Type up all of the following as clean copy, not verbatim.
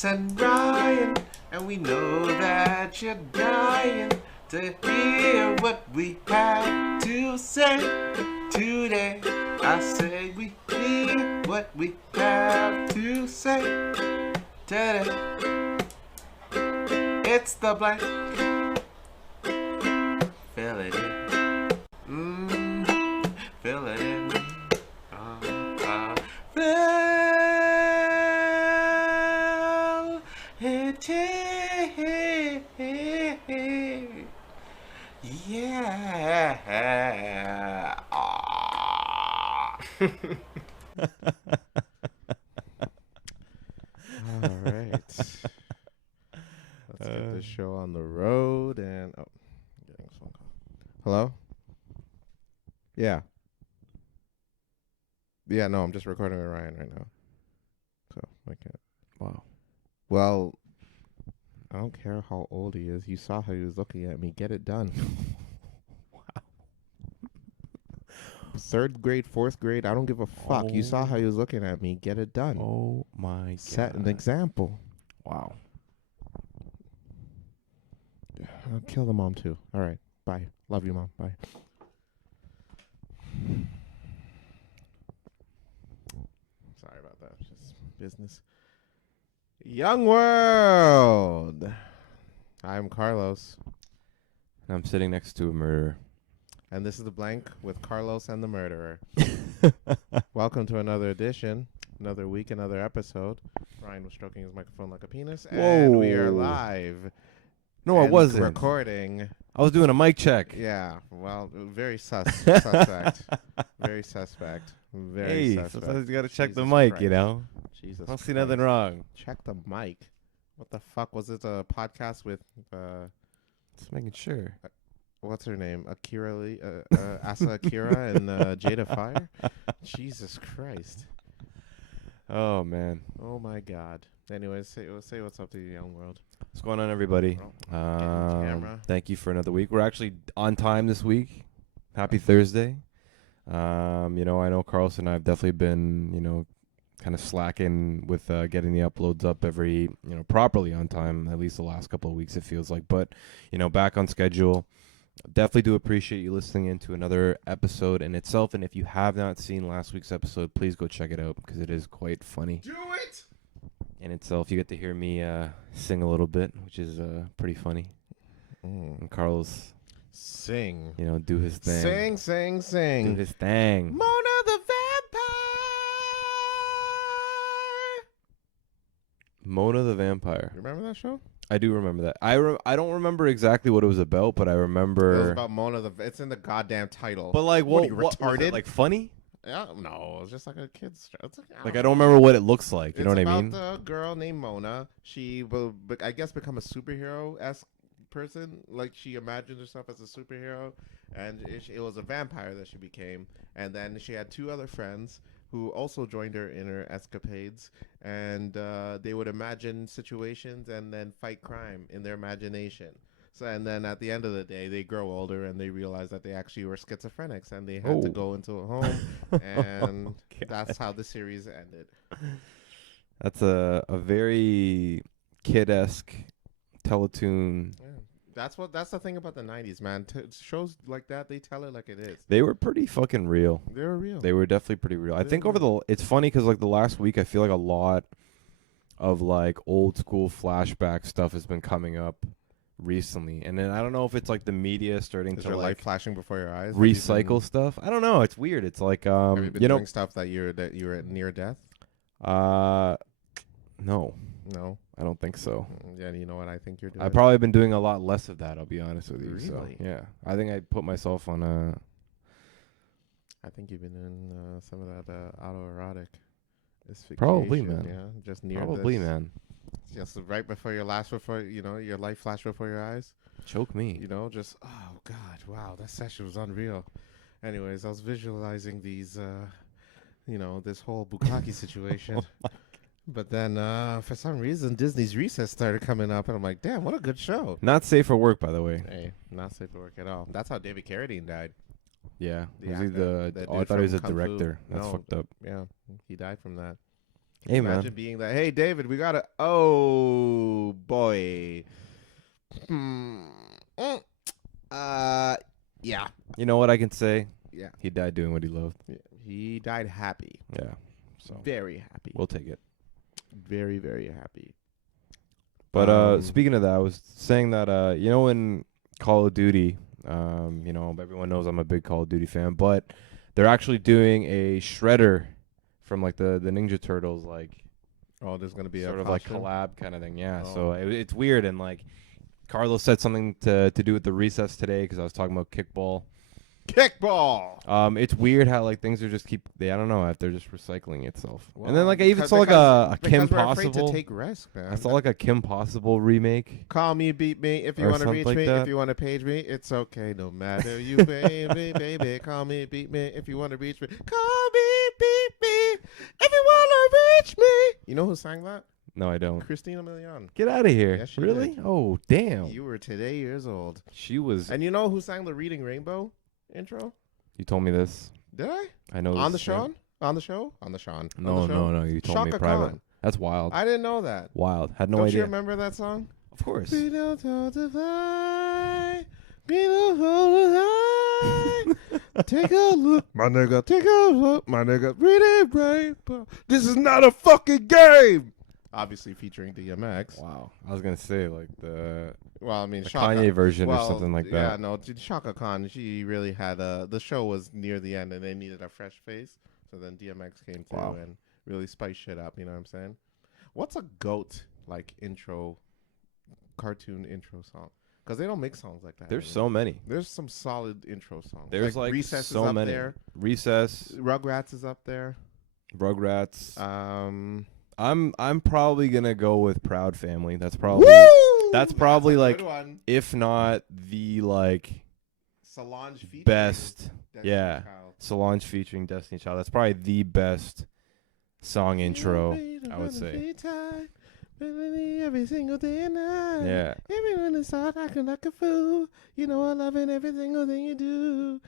Jess and Ryan, and we know that you're dying to hear what we have to say today. I say we hear what we have to say today. It's the blank. Fill it in. Fill it in. Fill it in. Yeah. All right. Let's get this show on the road and getting a phone call. Hello? Yeah. Yeah, no, I'm just recording with Ryan right now. So I can't. Wow. Well, I don't care how old he is. You saw how he was looking at me. Get it done. Wow. 3rd grade, 4th grade, I don't give a fuck. You saw how he was looking at me. Get it done. Oh my God. Set an example. Wow. I'll kill the mom too. All right. Bye. Love you, Mom. Bye. Sorry about that. Just business. Young World. I'm Carlos. I'm sitting next to a murderer. And this is The Blank with Carlos and the Murderer. Welcome to another edition, another week, another episode. Ryan was stroking his microphone like a penis. Whoa. And we are live. No, I wasn't. Recording. I was doing a mic check. Yeah, well, very suspect. Very suspect. Very suspect. Sometimes you got to check the Jesus mic, Christ. you know? Jesus I don't see Christ. nothing wrong. Check the mic. What the fuck? Was it a podcast with, Just making sure. what's her name? Akira Lee, Asa Akira and Jada Fire? Jesus Christ. Oh, man. Oh, my God. Anyways, say what's up to the young world. What's going on, everybody? Camera. Thank you for another week. We're actually on time this week. Happy Thursday. You know, I know Carlos and I have definitely been, you know, kind of slacking with getting the uploads up every, you know, properly on time, at least the last couple of weeks it feels like. But, you know, back on schedule. Definitely do appreciate you listening into another episode in itself. And if you have not seen last week's episode, please go check it out because it is quite funny. Do it! In itself, you get to hear me sing a little bit, which is pretty funny. And Carlos, Sing. you know, do his thing. Sing. Do his thing. Mona the Vampire! Mona the Vampire. You remember that show? I do remember that. I don't remember exactly what it was about, but I remember. It was about Mona the. It's in the goddamn title. But like, what what are you, was retarded? it, like funny? Yeah, no, it's just like a kid's show. It's Like I don't remember what it looks like. You know what I mean? It's about the girl named Mona. She will, I guess, become a superhero-esque person. Like she imagines herself as a superhero, and it was a vampire that she became. And then she had 2 other friends who also joined her in her escapades, and they would imagine situations and then fight crime in their imagination. So, and then at the end of the day, they grow older and they realize that they actually were schizophrenics and they had to go into a home, and that's how the series ended. That's a very kid-esque teletoon. Yeah. That's the thing about the 90s, man. Shows like that, they tell it like it is. They were pretty fucking real. They were real. They were definitely pretty real. I think it's funny because like the last week, I feel like a lot of like old school flashback stuff has been coming up recently, and then I don't know if it's like the media starting Is to your like light flashing before your eyes? recycle stuff. I don't know. It's weird. It's like Have you been you know, doing stuff that you were near death? no, No. I don't think so. Yeah, you know what I think you're doing. I've probably been doing a lot less of that. I'll be honest with you. Really? So yeah, I think I put myself on a. I think you've been in some of that autoerotic asphyxiation. Probably, man. Yeah, just near. Probably, this. man. Just right before your your light flashed before your eyes. Choke me. You know, just oh god, wow, that session was unreal. Anyways, I was visualizing these, this whole bukkake situation. But then, for some reason, Disney's Recess started coming up, and I'm like, damn, what a good show. Not safe for work, by the way. Hey, not safe for work at all. That's how David Carradine died. Yeah. The Was he actor, that I dude thought he was a from Kung Fu. director. That's No, fucked up. Yeah, he died from that. Can you Hey, imagine man. being that? Hey, David, we got to. Oh boy. Hmm. Mm. Uh. Yeah. You know what I can say? Yeah. He died doing what he loved. Yeah. He died happy. Yeah. So Very happy. we'll take it. Very, very happy. But speaking of that, I was saying that in Call of Duty, everyone knows I'm a big Call of Duty fan, but they're actually doing a Shredder from like the Ninja Turtles, like Oh, there's gonna be sort a of like costume? collab kind of thing. Yeah. Oh. So it's weird, and like Carlos said something to do with the recess today because I was talking about kickball. Kickball. It's weird how like things are just I don't know if they're just recycling itself. Well, and then like I even because- saw like a Kim because we're afraid Possible. to take risks, man. I saw like a Kim Possible remake. Call me, beat me. If you Or want to something reach like me, that. if you want to page me, it's okay. No matter you, baby, baby. Call me, beat me. If you want to reach me, call me, beat me. If you want to reach me. You know who sang that? No, I don't. Christina Milian. Get out of here. Yes, she Really? did. Oh, damn. You were today years old. She was. And you know who sang the Reading Rainbow intro? You told me this. Did I? I know On the this. Yeah. show? On the show? On the Sean? No, no. You told me Shaka private. Khan. That's wild. I didn't know that. Wild. Had no Don't idea. you remember that song? Of course. Be no told to fly. Be no told to high. Take a look, my nigga. Take a look, my nigga. Reading Rainbow. This is not a fucking game. Obviously featuring DMX. Wow. I was gonna say like the Well, I mean, Kanye version or something like Yeah, that. no, Shaka Khan, she really had the show was near the end and they needed a fresh face. So then DMX came through Wow. and really spiced shit up, you know what I'm saying? What's a GOAT like cartoon intro song? Because they don't make songs like that. There's anymore. so many. There's some solid intro songs. There's like Recess so is up many. there. Recess, Rugrats is up there. Rugrats. Um, I'm probably gonna go with Proud Family. That's probably woo! that's probably a like good one. if not the like Solange featuring best. Destiny Yeah. Child. Solange featuring Destiny Child. That's probably the best song intro, I would say. Every single day and night. Yeah. Everyone is hard, acting like a fool. You know I love it, every single thing you do.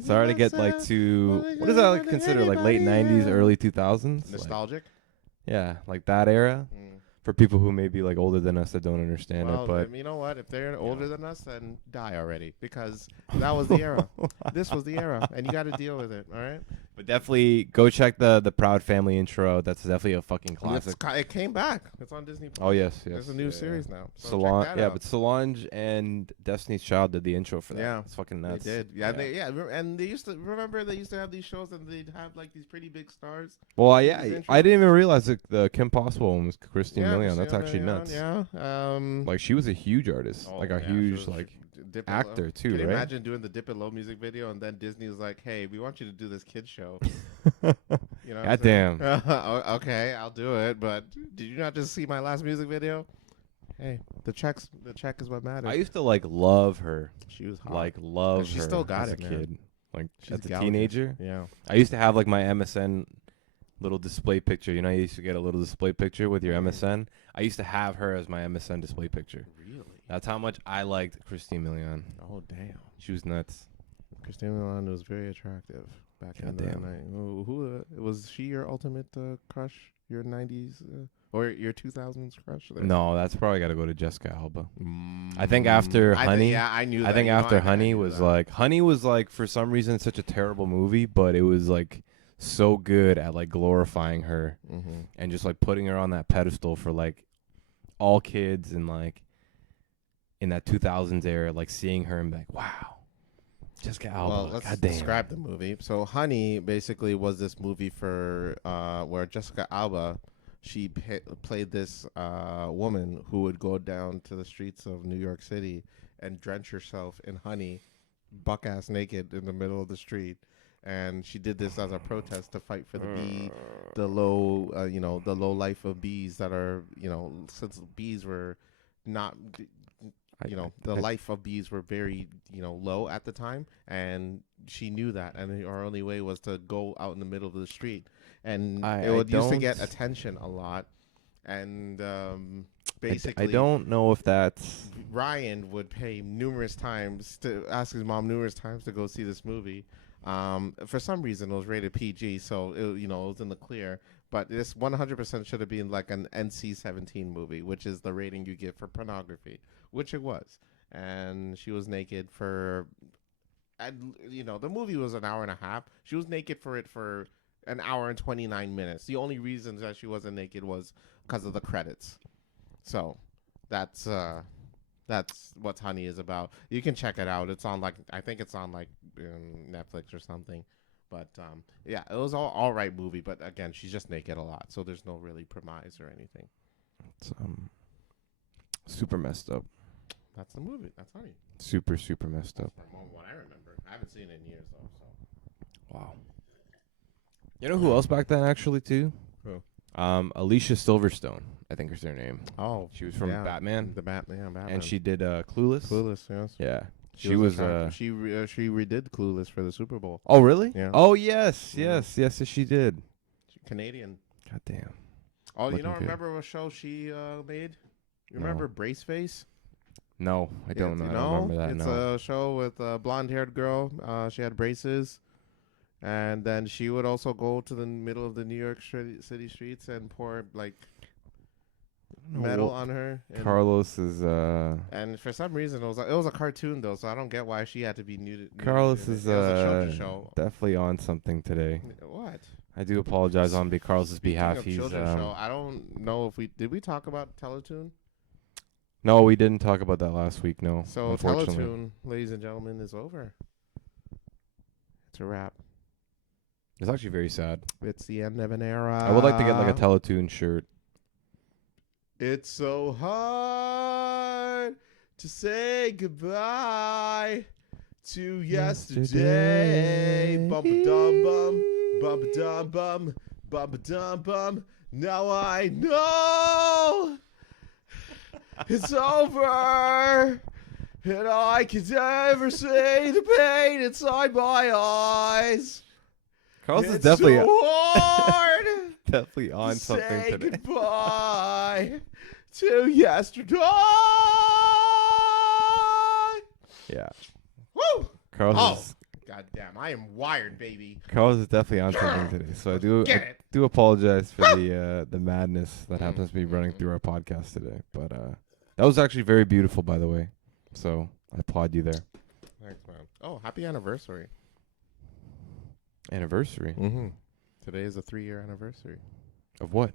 Sorry to get like to what is that like considered like late 90s, early 2000s? Like, Nostalgic. yeah, like that era. For people who may be like older than us that don't understand Well, it, but you know what? If they're older than us, then die already because that was the era. This was the era, and you got to deal with it. All right. but definitely go check the Proud Family intro. That's definitely a fucking classic. It came back. It's on Disney+. Oh yes, yes. There's a new yeah, series now. So Solange, check that yeah, out. but Solange and Destiny's Child did the intro for that. Yeah. It's fucking nuts. They did. And they used to have these shows and they'd have like these pretty big stars. Well, These I intros. didn't even realize that the Kim Possible one was Christine Milian. That's Christina actually Milian, nuts. Yeah. Like she was a huge artist, Oh, like a yeah, huge she was like Dip It actor Low. too, Can you right? imagine doing the Dip It Low music video and then Disney was like, "Hey, we want you to do this kid show." You know? Goddamn. Okay, I'll do it. But did you not just see my last music video? Hey, the check is what matters. I used to like love her, She was hot. like love And she her still got as it, a man. kid, like She's as a gouging. teenager. Yeah. I used to have like my MSN little display picture. You know, you used to get a little display picture with your Mm. MSN. I used to have her as my MSN display picture. Really? That's how much I liked Christine Milian. Oh damn. She was nuts. Christina Milian was very attractive back in the Goddamn. night. Who was she your ultimate crush? Your 90s or your 2000s crush? There? No, that's probably got to go to Jessica Alba. Mm, I think after Honey, I knew. I think that. after Honey knew was that. like Honey was like for some reason such a terrible movie, but it was like so good at like glorifying her Mhm. and just like putting her on that pedestal for like all kids and like in that 2000s era, like seeing her and be like, wow, Jessica Alba. Well, let's goddamn. describe the movie. So, Honey basically was this movie for where Jessica Alba, she played this woman who would go down to the streets of New York City and drench herself in honey, buck ass naked in the middle of the street. And she did this as a protest to fight for the low life of bees that are, since bees were not. The life of bees were very, low at the time, and she knew that, and her only way was to go out in the middle of the street, and I it would used to don't- get attention a lot, and basically, I don't know if that's Ryan would pay numerous times to ask his mom numerous times to go see this movie. For some reason, it was rated PG, so it was in the clear. But this 100% should have been like an NC-17 movie, which is the rating you give for pornography, which it was. And she was naked for, and the movie was an hour and a half. She was naked for an hour and 29 minutes. The only reason that she wasn't naked was because of the credits. So that's what Honey is about. You can check it out. It's on I think it's on Netflix or something. But yeah, it was all right movie. But again, she's just naked a lot, so there's no really premise or anything. It's super messed up. That's the movie. That's Honey. Super messed up. From what I remember, I haven't seen it in years though. So Wow. You know who else back then actually too? Who? Alicia Silverstone, I think is her name. Oh, She was from Batman. The Batman. And she did Clueless. Clueless, yes. Yeah. She She redid Clueless for the Super Bowl. Oh really? Yeah. Oh yes, Yeah. yes, she did. Canadian. God damn. Oh, you Looking don't good. remember what show she made? You No. remember Braceface? No, I don't know. I don't remember that. It's No. a show with a blonde-haired girl. She had braces, and then she would also go to the middle of the New York city streets and pour metal on her. And, Carlos is and for some reason, it was a cartoon though, so I don't get why she had to be nude. Carlos is it was a children's show. definitely on something today. What? I do apologize on Carlos's behalf. Of He's children's show. I don't know if did we talk about Teletoon? No, we didn't talk about that last week. No, So unfortunately. Teletoon, ladies and gentlemen, is over. It's a wrap. It's actually very sad. It's the end of an era. I would like to get like a Teletoon shirt. It's so hard to say goodbye to yesterday. Bum-ba-dum bum, bum-ba-dum bum, bum-ba-dum bum. Now I know it's over, and I can never see the pain inside my eyes. Carlos is It's definitely so hard definitely on to something say today. goodbye to yesterday. Yeah, Woo! Carlos. Is, God damn, I am wired, baby. Carlos is definitely on something today. So I Get it. do apologize for the madness that happens to be running through our podcast today. But that was actually very beautiful, by the way. So I applaud you there. Thanks, man. Oh, happy anniversary. Anniversary Mm-hmm. Today is a 3-year anniversary. of what?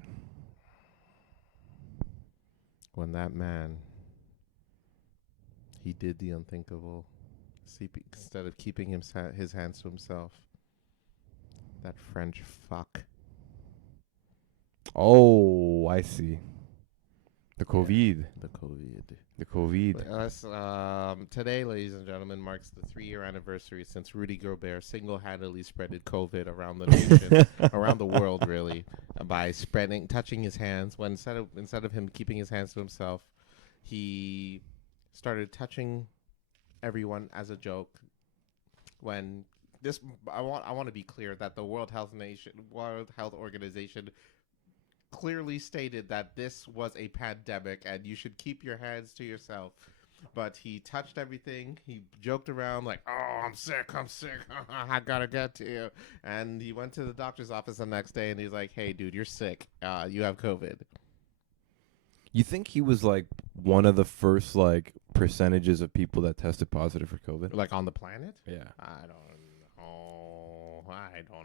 When that man, he did the unthinkable. Instead of keeping his hands to himself. That French fuck. Oh, I see. The COVID. The COVID. The COVID. Today, ladies and gentlemen, marks the 3-year anniversary since Rudy Gobert single-handedly spreaded COVID around the nation, around the world, really, by touching his hands. When instead of him keeping his hands to himself, he started touching everyone as a joke. When this, I want to be clear that the World Health Organization clearly stated that this was a pandemic and you should keep your hands to yourself. But he touched everything. He joked around like, "Oh, I'm sick. I gotta get to you." And he went to the doctor's office the next day and he's like, "Hey, dude, you're sick. You have COVID." You think he was like one of the first like percentages of people that tested positive for COVID? Like on the planet? Yeah. I don't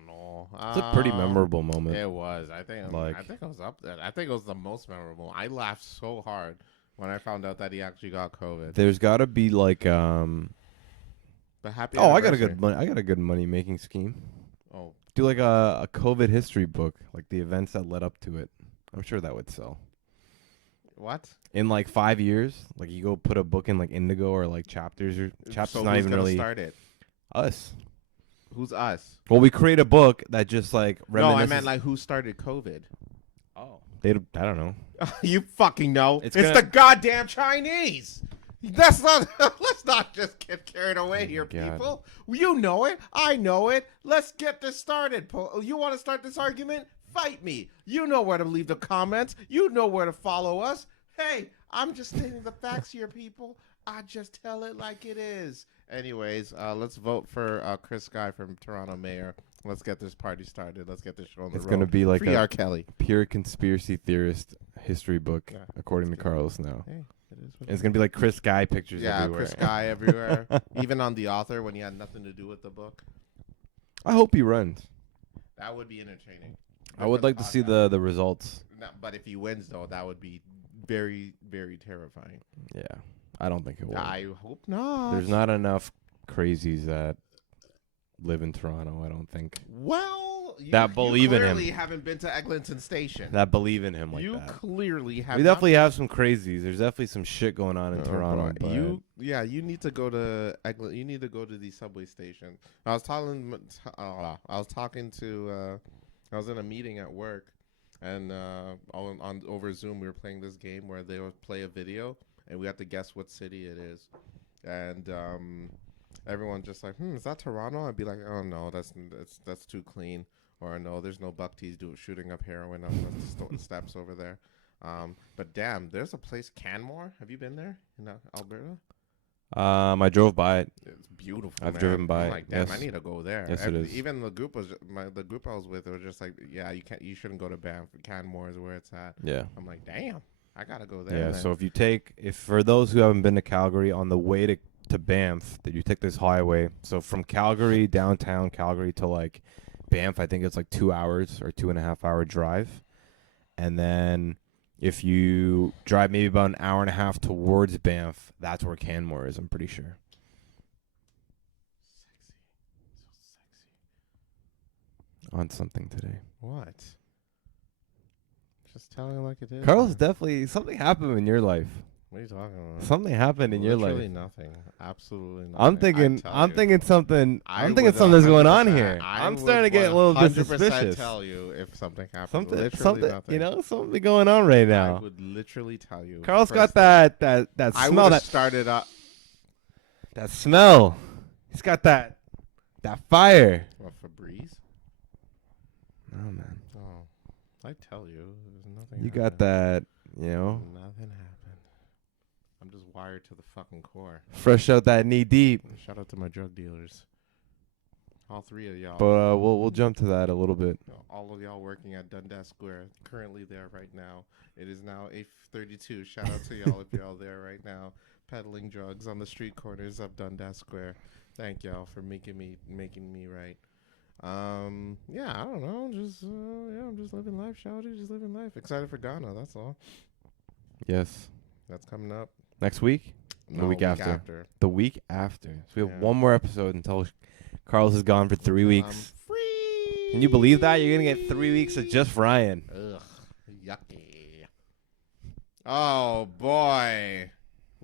know. It's a pretty memorable moment. It was. I think it was up there. I think it was the most memorable. I laughed so hard when I found out that he actually got COVID. There's got to be like The happy. I got a anniversary. good money making scheme. Oh, Do like a COVID history book, like the events that led up to it. I'm sure that would sell. what? In like 5 years, like you go put a book in like Indigo or like Chapters or Chapters. So Not who's even gonna really start it? us. Who's us? Well, we create a book that just like No, I reminisces. meant like who started COVID. Oh, I don't know. You fucking know. It's It's gonna- the goddamn Chinese. That's not. Let's not just get carried away here, God. people. You know it. I know it. Let's get this started. You want to start this argument? Fight me. You know where to leave the comments. You know where to follow us. Hey, I'm just stating the facts here, people. I just tell it like it is. Anyways, let's vote for Chris Guy from Toronto Mayor. Let's get this party started. Let's get this show on the It's road. gonna be like Free a R. Kelly. pure conspiracy theorist history book, Yeah. according to Carlos now. Hey, it is what It's it gonna is. be like Chris Guy pictures Yeah, everywhere. Chris Guy everywhere. Even on the author when he had nothing to do with the book. I hope he runs. That would be entertaining. I would like to see the results. No, but if he wins, though, that would be very, very terrifying. Yeah, I don't think it will. I hope not. There's not enough crazies that live in Toronto. I don't think Well, that believe in him. You clearly haven't been to Eglinton Station. that believe in him like you that. clearly have. We definitely have some crazies. There's definitely some shit going on in Toronto. But You need to go to Eglinton. You need to go to the subway station. I was talking to. I was in a meeting at work, and on over Zoom we were playing this game where they would play a video, and we had to guess what city it is, and everyone just like, is that Toronto? I'd be like, oh no, that's too clean, or no, there's no Bucktees shooting up heroin on the steps over there. But damn, there's a place, Canmore. Have you been there in Alberta? I drove by it. It's beautiful. I've man. driven by I'm it. like, damn, Yes. I need to go there. Yes, it is. Even the group the group I was with. It was just like, yeah, you shouldn't go to Banff. Canmore is where it's at. Yeah. I'm like, damn, I gotta go there. Yeah. man. So if for those who haven't been to Calgary, on the way to Banff, that you take this highway. So from Calgary, downtown Calgary to like Banff, I think it's like 2 hours or 2.5 hour drive, and then if you drive maybe about an hour and a half towards Banff, that's where Canmore is, I'm pretty sure. On something today. What? Just telling you like it is. Carlos, man. definitely something happened in your life. What are you talking about? Something happened in your Literally life. nothing. Absolutely nothing. I'm thinking something. I I'm thinking would something's going on 100%. here. I I'm would starting to get a little bit 100% suspicious. tell you if something happened. Something, Nothing. something going on right I now. would literally tell you. Carlos first got thing. that I smell. would have That started up. that smell. He's got that fire. What, Febreze? Oh man, Oh, I tell you, there's nothing. you got happened. that. You know, Nothing happened. I'm just wired to the fucking core. fresh out that knee deep. Shout out to my drug dealers. All three of y'all. But we'll jump to that a little bit. All of y'all working at Dundas Square, currently there right now. It is now 8:32. Shout out to y'all if y'all there right now, peddling drugs on the street corners of Dundas Square. Thank y'all for making me right. Yeah, I don't know. Just I'm just living life, shouty, just living life. Excited for Ghana, that's all. Yes. That's coming up. Next week. No, week after. The week after. So we have one more episode until Carlos is gone for 3 weeks. Free. Can you believe that? You're gonna get 3 weeks of just Ryan. Ugh, yucky. Oh boy.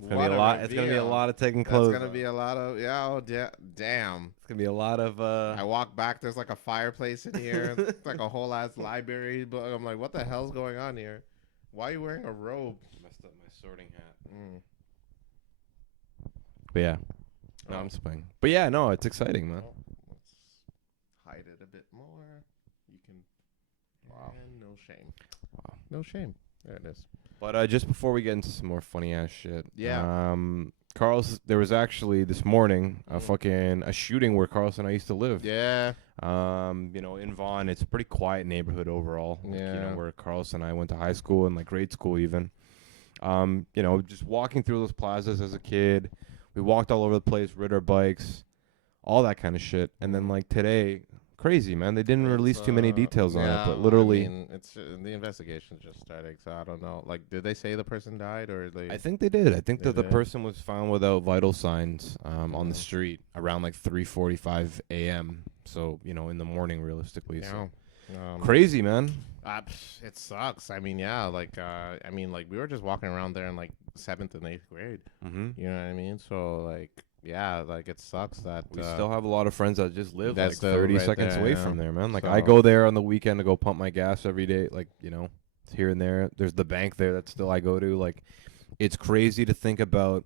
It's gonna be a lot. It's gonna be a lot of taking clothes. It's gonna be a lot of damn. It's gonna be a lot of. I walk back. There's like a fireplace in here. It's like a whole ass library book. I'm like, what the hell's going on here? Why are you wearing a robe? Messed up my sorting hat. Mm. But yeah, no, I'm just playing. But yeah, no, it's exciting, man. Oh, let's hide it a bit more. You can. Wow. And no shame. Wow. No shame. There it is. But just before we get into some more funny ass shit, Yeah. Carlos, there was actually this morning a shooting where Carlos and I used to live. Yeah. In Vaughan, it's a pretty quiet neighborhood overall. Yeah. Where Carlos and I went to high school and like grade school even. Just walking through those plazas as a kid, we walked all over the place, rode our bikes, all that kind of shit. And then like today, crazy man, they didn't release too many details on it, but literally, I mean, it's the investigation's just starting, so I don't know. Like, did they say the person died or they? I think they did. I think They that the did? person was found without vital signs on the street around like 3:45 a.m. So in the morning, realistically. So crazy, man. It sucks. I mean, yeah, like we were just walking around there in like 7th and 8th grade. Mm-hmm. You know what I mean? So like, yeah, like it sucks that We still have a lot of friends that just live like that's still 30 right seconds there, away yeah. from there, man. Like So- I go there on the weekend to go pump my gas every day, like, here and there. There's the bank there that still I go to. Like, it's crazy to think about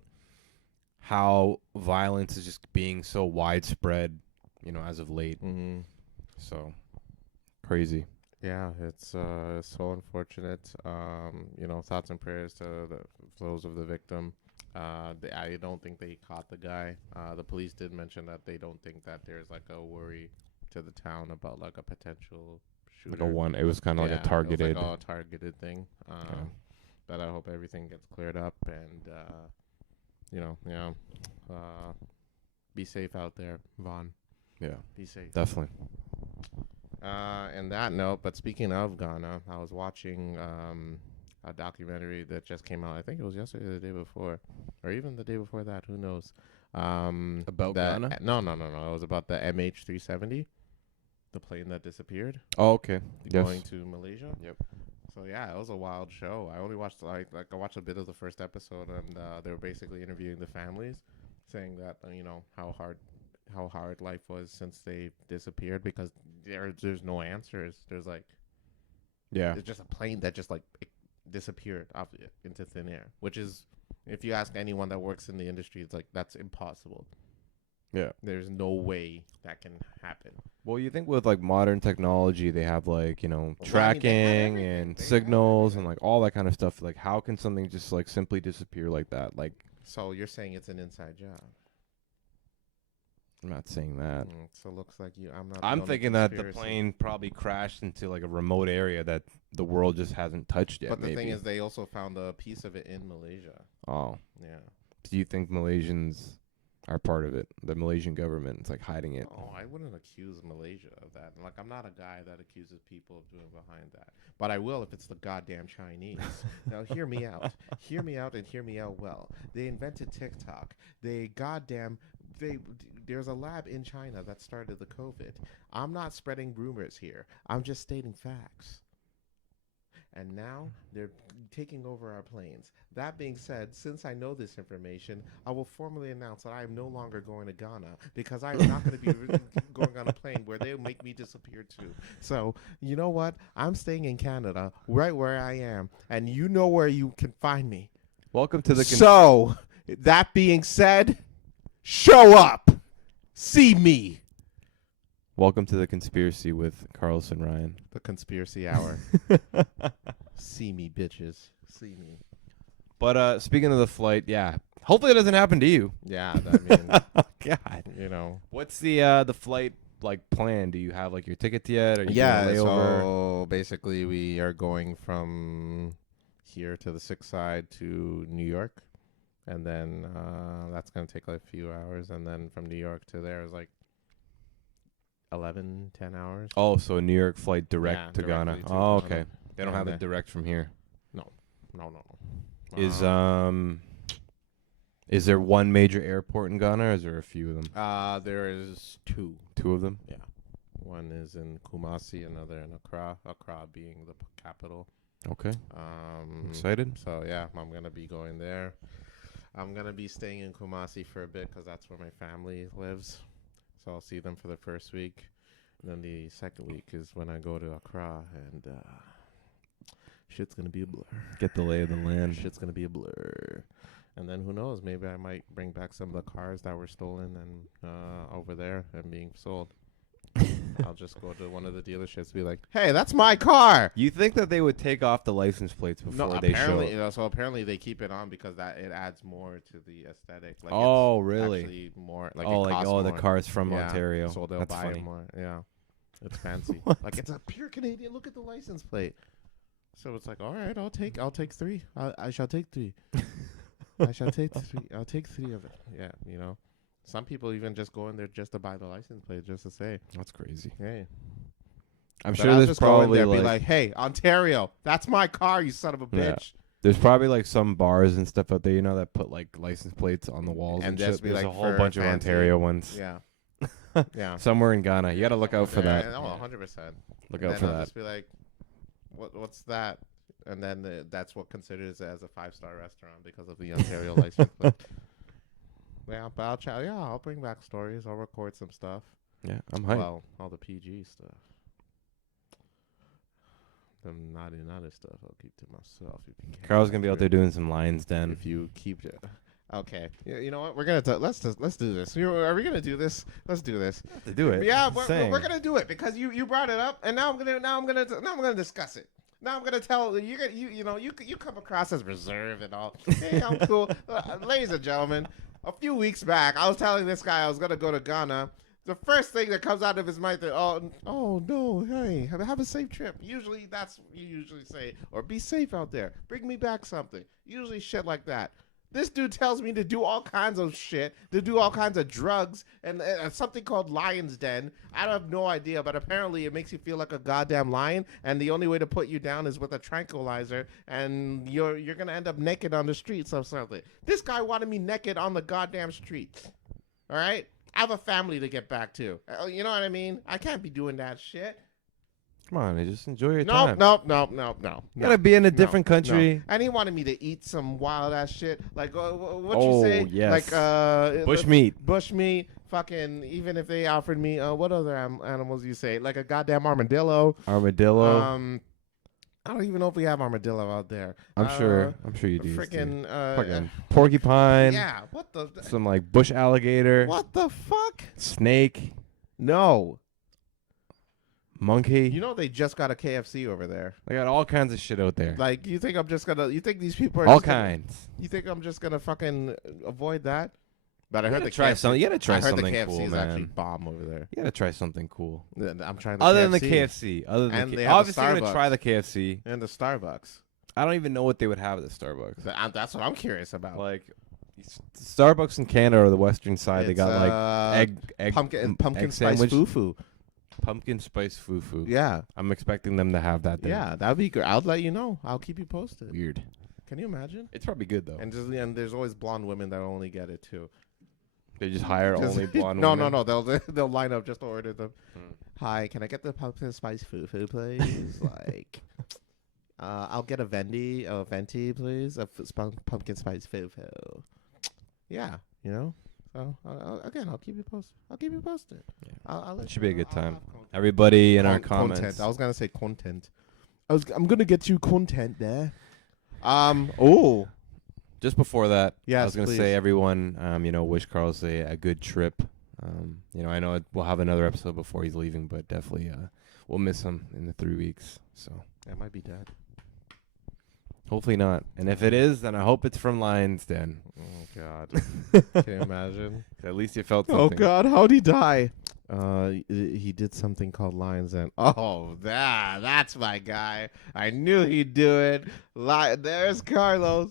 how violence is just being so widespread, as of late. Mm-hmm. So, crazy. Yeah, it's so unfortunate. Thoughts and prayers to those of the victim. I don't think they caught the guy. The police did mention that they don't think that there's like a worry to the town about like a potential shooter. Like a one. It was kind of like a targeted. It was like a targeted thing. But I hope everything gets cleared up and be safe out there, Vaughn. Yeah, be safe. definitely. And that note, but speaking of Ghana, I was watching a documentary that just came out. I think it was yesterday or the day before, or even the day before that. Who knows? About Ghana? No. It was about the MH370, the plane that disappeared. Oh, okay. Going to Malaysia. Yep. So yeah, it was a wild show. I only watched I watched a bit of the first episode, and they were basically interviewing the families, saying that how hard life was since they disappeared, because there's no answers. There's like it's just a plane that just like disappeared off into thin air, which is, if you ask anyone that works in the industry, it's like that's impossible. Yeah. There's no way that can happen. Well, you think with like modern technology, they have like, tracking and They have signals and like all that kind of stuff. Like, how can something just like simply disappear like that? Like, So you're saying it's an inside job? I'm not saying that. So it looks like I'm not. I'm the only thinking that the conspiracy. plane probably crashed into like a remote area that the world just hasn't touched yet. But the maybe. thing is, they also found a piece of it in Malaysia. Oh, Yeah. do you think Malaysians are part of it? The Malaysian government is like hiding it. Oh, I wouldn't accuse Malaysia of that. Like, I'm not a guy that accuses people of doing behind that. But I will if it's the goddamn Chinese. Now, hear me out. Hear me out and hear me out well. They invented TikTok. There's a lab in China that started the COVID. I'm not spreading rumors here. I'm just stating facts. And now they're taking over our planes. That being said, since I know this information, I will formally announce that I am no longer going to Ghana, because I am not going to be going on a plane where they'll make me disappear too. So, you know what? I'm staying in Canada, right where I am, and you know where you can find me. Welcome to the. So, that being said, show up. See me. Welcome to the conspiracy with Carlos and Ryan. The conspiracy hour. See me, bitches. See me. But speaking of the flight, yeah, hopefully it doesn't happen to you. Yeah, I mean, God, what's the flight like plan? Do you have like your tickets yet? Or you doing a layover? So basically we are going from here to the 6th side to New York, and then that's gonna take like a few hours, and then from New York to there is like 10 hours. Oh, so a New York flight direct to Ghana. directly to Oh, Ghana. okay. They don't have it direct from here. No. Is there one major airport in Ghana, or is there a few of them? There is two. Two of them? Yeah. One is in Kumasi, another in Accra. Accra being the capital. Okay. Excited? So yeah, I'm gonna be going there. I'm gonna be staying in Kumasi for a bit because that's where my family lives. So I'll see them for the first week. And then the second week is when I go to Accra, and shit's going to be a blur. Get the lay of the land. Shit's going to be a blur. And then who knows, maybe I might bring back some of the cars that were stolen and over there and being sold. I'll just go to one of the dealerships and be like, hey, that's my car. You think that they would take off the license plates before they show? So apparently they keep it on because that it adds more to the aesthetic. Like, oh, it's really? Actually more like the cars from Ontario. So they'll That's buy funny. it more. Yeah, it's fancy. Like, it's a pure Canadian. Look at the license plate. So it's like, all right, I'll take 3. I shall take 3. I shall take 3. I'll take 3 of it. Yeah, Some people even just go in there just to buy the license plate, just to say. That's crazy. Hey. I'm But sure I'll there's just go in probably there and like, be like, hey, Ontario, that's my car, you son of a Yeah. bitch. there's probably like some bars and stuff out there, that put like license plates on the walls and just shit. be There's like a whole for bunch of fancy. Ontario ones. Yeah. Yeah. Somewhere in Ghana. You got to look out for that. No, 100%. Look And out for then I'll that. just be like, what's that? And then that's what considers it as a 5-star restaurant because of the Ontario license plate. Yeah, but I'll bring back stories. I'll record some stuff. Yeah, I'm hyped. Well, all the PG stuff. The naughty stuff I'll keep to myself. If you can. Carl's gonna be out there doing some Lions Den. If you keep it. Okay. You know what? We're gonna let's do this. Are we gonna do this? Let's do this. To do it. Yeah, we're gonna do it because you brought it up, and now I'm gonna discuss it. Now I'm gonna tell you. You come across as reserved and all. Hey, I'm cool. Ladies and gentlemen, a few weeks back, I was telling this guy I was gonna go to Ghana. The first thing that comes out of his mouth is, oh no, hey, have a safe trip. Usually that's what you usually say, or be safe out there. Bring me back something. Usually shit like that. This dude tells me to do all kinds of shit, to do all kinds of drugs, and something called Lion's Den. I have no idea, but apparently it makes you feel like a goddamn lion, and the only way to put you down is with a tranquilizer, and you're gonna end up naked on the streets or something. This guy wanted me naked on the goddamn streets. All right? I have a family to get back to. You know what I mean? I can't be doing that shit. Come on, just enjoy your time. No. You gotta be in a different country. No. And he wanted me to eat some wild ass shit. Like, what you say? Yes. Like, bush meat. Bush meat. Fucking, even if they offered me, what other animals you say? Like a goddamn armadillo. Armadillo. I don't even know if we have armadillo out there. I'm sure you do. Freaking fucking porcupine. Yeah. What the? Some like bush alligator. What the fuck? Snake. No. Monkey. You know they just got a KFC over there. They got all kinds of shit out there. Like, you think these people are all just kinds. You think I'm just gonna fucking avoid that? But I heard You the try KFC, something. You gotta try I heard something the KFC cool, is man. actually bomb over there. You gotta try something cool. I'm trying the Other KFC. than the KFC. Other than And the they have the obviously you're gonna try Starbucks. the KFC. And the Starbucks. I don't even know what they would have at the Starbucks. That's what I'm curious about. Like Starbucks in Canada or the Western side, they got like egg pumpkin egg spice sandwich. fufu. Pumpkin spice fufu. Yeah. I'm expecting them to have that there. Yeah, that'd be good. I'll let you know. I'll keep you posted. Weird. Can you imagine? It's probably good though. And there's always blonde women that only get it too. They just hire only blonde no, women. No. They'll line up just to order them. Hi, can I get the pumpkin spice fufu, please? Like, I'll get a venti, please. Pumpkin spice fufu. Yeah, you know. So again, I'll keep you posted. Yeah. I'll let It should you be a know. good time. Everybody in our comments. Content. I was gonna say content. I'm gonna get you content there. Oh. Just before that, Yes, I was going to please. say everyone, wish Carlos a good trip. I know we'll have another episode before he's leaving, but definitely we'll miss him in the 3 weeks. So I might be dead. hopefully not. And if it is, then I hope it's from Lions Den. Oh God. Can you imagine? At least you felt something. Oh God, how'd he die? He did something called Lions Den. Oh, that's my guy. I knew he'd do it. There's Carlos.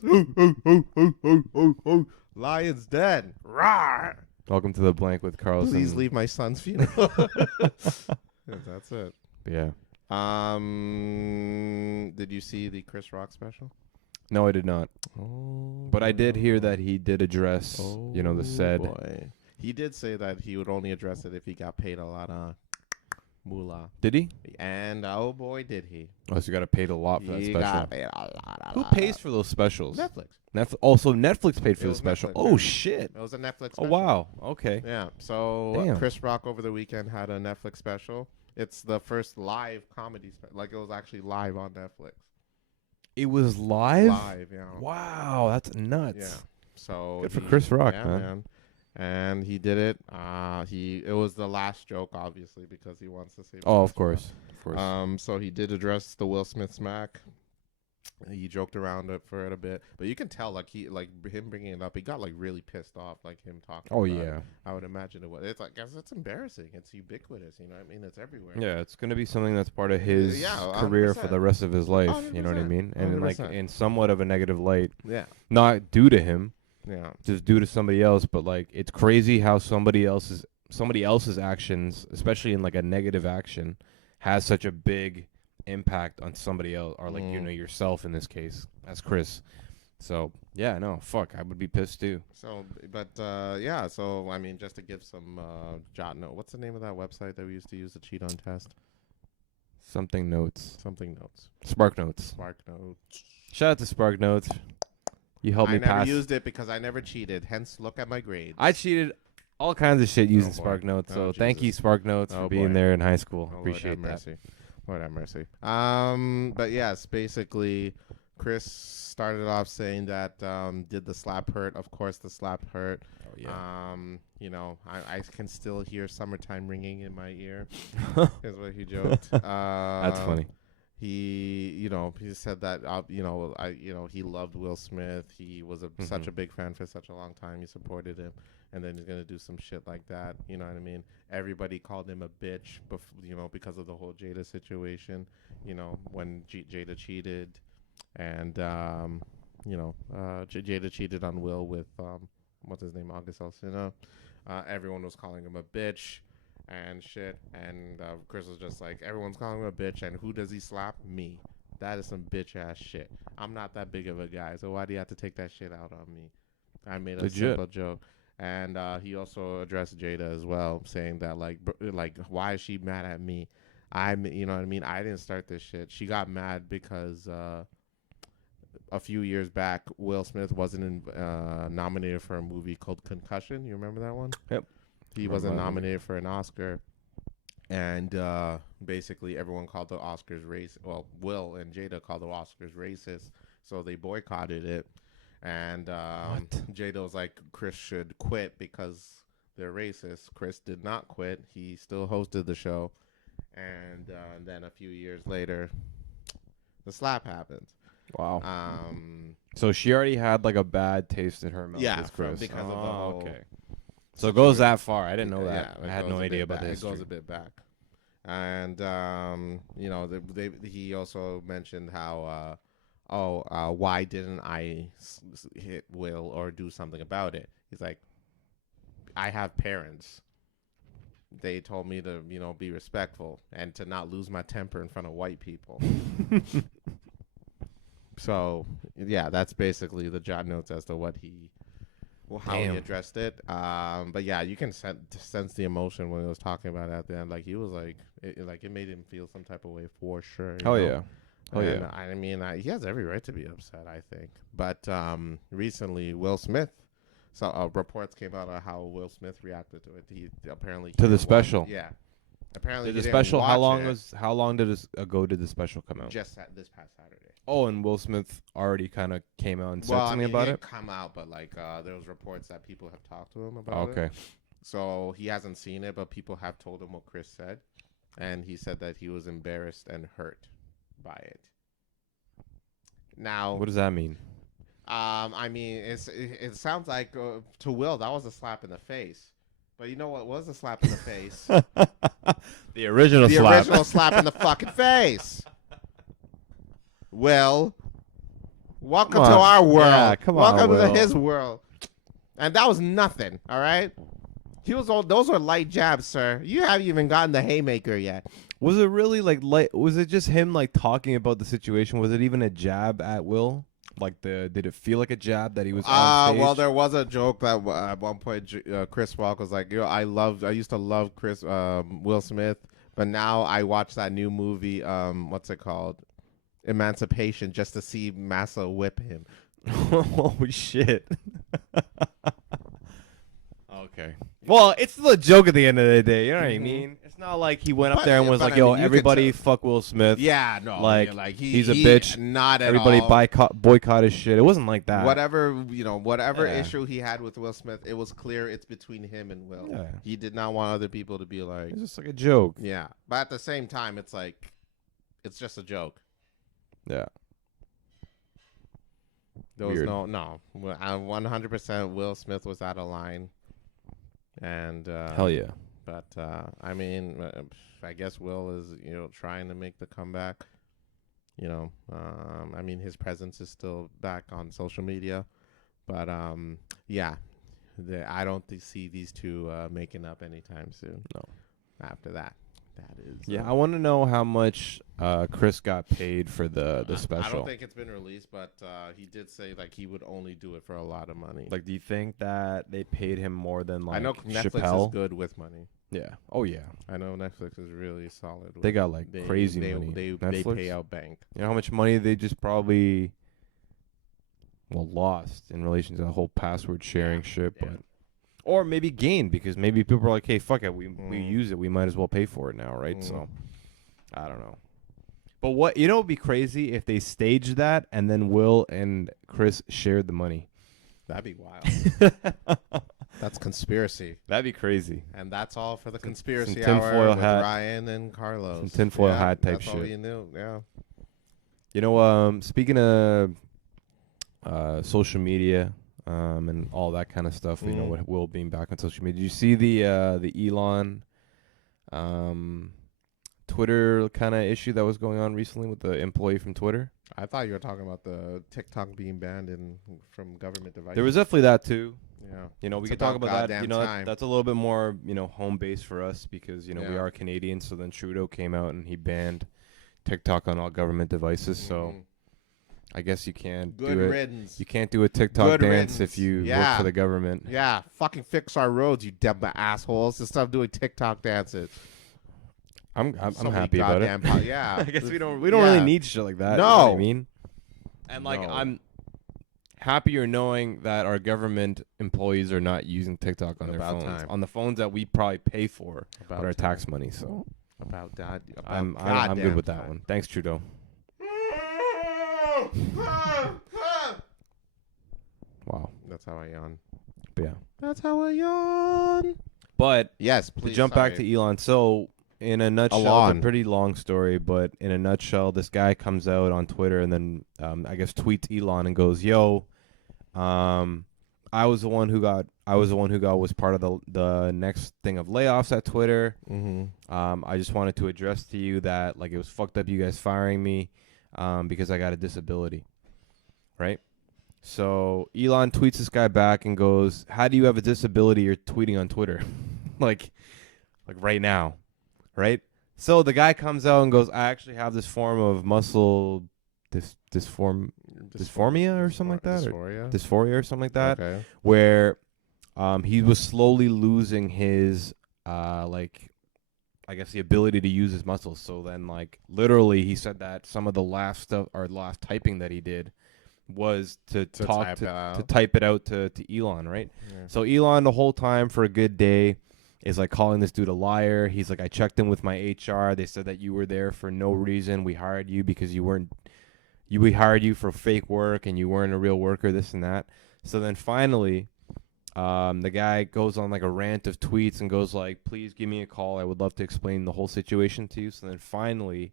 Lions Den. Rawr. Welcome to the blank with Carlos. Please leave my son's funeral. That's it. Yeah. Did you see the Chris Rock special? No, I did not. Oh, But I did hear that he did address, the said. Boy. He did say that he would only address it if he got paid a lot of moolah. Did he? And oh boy, did he. Oh, so you got paid a lot for that He special. got paid a lot. Who pays for those specials? Netflix. Also, Netflix paid for It the was special. Netflix, Oh, yeah. shit. It was a Netflix Oh, special. wow. Okay. Yeah. So Damn. Chris Rock over the weekend had a Netflix special. It's the first live comedy like it was actually live on Netflix. It was live? Live, yeah. Wow, that's nuts. Yeah. So Good for Chris Rock, yeah, man. And he did it. It was the last joke, obviously, because he wants to save. Oh, of Chris course. Rock. So he did address the Will Smith smack. He joked around it for it a bit, but you can tell him bringing it up. He got really pissed off, him talking. Oh, about yeah. it. I would imagine it was. It's it's embarrassing. It's ubiquitous. You know what I mean? It's everywhere. Yeah, it's going to be something that's part of his Yeah, career for 100%. the rest of his life. You know what I 100%. mean? And in 100%. in somewhat of a negative light. Yeah. Not due to him, Yeah. just due to somebody else, but it's crazy how somebody else's actions, especially in a negative action, has such a big impact on somebody else, or yourself in this case as Chris. So yeah, no, fuck, I would be pissed too. So, but yeah. So I mean, just to give some jot note. What's the name of that website that we used to use to cheat on test? Something notes, Something notes. Spark Notes. Spark notes. Shout out to Spark Notes. You helped I me never pass. used it because I never cheated. Hence, look at my grades. I cheated all kinds of shit using boy. Spark Notes. Oh, So thank you, Jesus. Spark Notes, Oh, for being boy. there in high school. Oh, Appreciate Lord have that. mercy. Lord have mercy. But yes, basically, Chris started off saying that did the slap hurt? Of course, the slap hurt. Oh yeah. I can still hear summertime ringing in my ear. Is what he joked. That's funny. he said that he loved Will Smith. He was such a big fan for such a long time. He supported him, and then he's gonna do some shit like that. You know what I mean? Everybody called him a bitch, because of the whole Jada situation. When Jada cheated, and Jada cheated on Will with what's his name, August Alsina. Everyone was calling him a bitch and shit, and Chris was just like, everyone's calling him a bitch, and who does he slap? Me. That is some bitch ass shit. I'm not that big of a guy, so why do you have to take that shit out on me? I made a simple joke. And he also addressed Jada as well, saying that like why is she mad at me? You know what I mean? I didn't start this shit. She got mad because a few years back, Will Smith wasn't nominated for a movie called Concussion. You remember that one? Yep. He wasn't nominated for an Oscar, and basically everyone called the Oscars racist. Well, Will and Jada called the Oscars racist, so they boycotted it. And Jada was like, Chris should quit because they're racist. Chris did not quit. He still hosted the show. And then a few years later, the slap happened. Wow. So she already had like a bad taste in her mouth. Yeah, with Chris. because of the whole. Okay. So it goes that far. I didn't know that. Yeah, I had no idea about this. It goes a bit back. And he also mentioned how why didn't I hit Will or do something about it? He's like, I have parents. They told me to, be respectful and to not lose my temper in front of white people. So, yeah, that's basically the jot notes as to how he addressed it. But yeah, you can sense the emotion when he was talking about it at the end. Like he was like, it made him feel some type of way for sure. Yeah. I mean, he has every right to be upset, I think. But recently, Will Smith. So reports came out of how Will Smith reacted to it. He apparently to the special. Yeah. Apparently, did the special. How long ago did the special come out? Just this past Saturday. Oh, and Will Smith already kind of came out and said something about it. Come out, but there was reports that people have talked to him about it. Okay. So he hasn't seen it, but people have told him what Chris said, and he said that he was embarrassed and hurt by it. Now, what does that mean? I mean, it sounds like to Will that was a slap in the face. But you know what was a slap in the face? The original slap in the fucking face. Will, welcome to our world. Yeah, welcome to his world. And that was nothing, all right? Those are light jabs, sir. You haven't even gotten the haymaker yet. Was it really light? Was it just him talking about the situation? Was it even a jab at Will? Did it feel like a jab that he was on stage? Well, there was a joke that at one point Chris Rock was like, I used to love Will Smith, but now I watch that new movie, what's it called? Emancipation, just to see Massa whip him. Oh shit. Okay. Well, it's still a joke at the end of the day. You know what I mean? It's not like he went up there and was like, "Yo, everybody, fuck Will Smith." Yeah, no. He's a bitch. Not at everybody all. boycott his shit. It wasn't like that. Whatever issue he had with Will Smith, it was clear it's between him and Will. Yeah. He did not want other people to be like. It's just like a joke. Yeah, but at the same time, it's like, it's just a joke. Yeah. There was no. 100% Will Smith was out of line. And hell yeah. But I mean, I guess Will is trying to make the comeback. I mean, his presence is still back on social media, but yeah, I don't see these two making up anytime soon. No. After that is yeah. I want to know how much Chris got paid for the special. I don't think it's been released, but he did say he would only do it for a lot of money. Do you think that they paid him more than I know Netflix Chappelle? is good with money. Yeah. Oh yeah. I know Netflix is really solid. They got crazy money. They pay out bank. You know how much money they just probably lost in relation to the whole password sharing shit, but. Or maybe gain, because maybe people are like, hey, fuck it, we use it. We might as well pay for it now, right? So, I don't know. But what, would be crazy if they staged that and then Will and Chris shared the money. That'd be wild. That's conspiracy. That'd be crazy. And that's all for the conspiracy hour with Ryan and Carlos. Some tinfoil hat type that's shit. All you knew, yeah. Speaking of social media and all that kind of stuff, with Will being back on social media, did you see the Elon Twitter kind of issue that was going on recently with the employee from Twitter? I thought you were talking about the TikTok being banned from government devices. There was definitely that too. Yeah. We could talk about that. Time. That's a little bit more, home base for us because, we are Canadians. So then Trudeau came out and he banned TikTok on all government devices. So I guess you can't Good do it. riddance. You can't do a TikTok Good dance riddance. if you work for the government. Yeah, fucking fix our roads, you dumb assholes. And stop doing TikTok dances. I'm happy about it. Yeah. I guess we don't really need shit like that. No. You know what I mean? And I'm happier knowing that our government employees are not using TikTok on their phones. On the phones that we probably pay for with our tax money. So about that. I'm good with that one. Thanks, Trudeau. Wow. That's how I yawn. But yeah. That's how I yawn. But yes, please. To jump back to Elon. So in a nutshell, it's a pretty long story, but in a nutshell, this guy comes out on Twitter and then I guess tweets Elon and goes, "Yo, I was the one who was part of the next thing of layoffs at Twitter. I just wanted to address to you that it was fucked up you guys firing me because I got a disability." Right? So Elon tweets this guy back and goes, "How do you have a disability? You're tweeting on Twitter." like right now. Right? So the guy comes out and goes, "I actually have this form of muscle dysphoria or something like that, dysphoria or something like that, okay. Where he was slowly losing his I guess the ability to use his muscles. So then literally he said that some of the last stuff or last typing that he did was to type it out to Elon, right? Yeah. So Elon the whole time for a good day is calling this dude a liar. He's I checked in with my HR. They said that you were there for no reason. We hired you because we hired you for fake work and you weren't a real worker, this and that. So then finally, the guy goes on a rant of tweets and goes please give me a call. I would love to explain the whole situation to you. So then finally,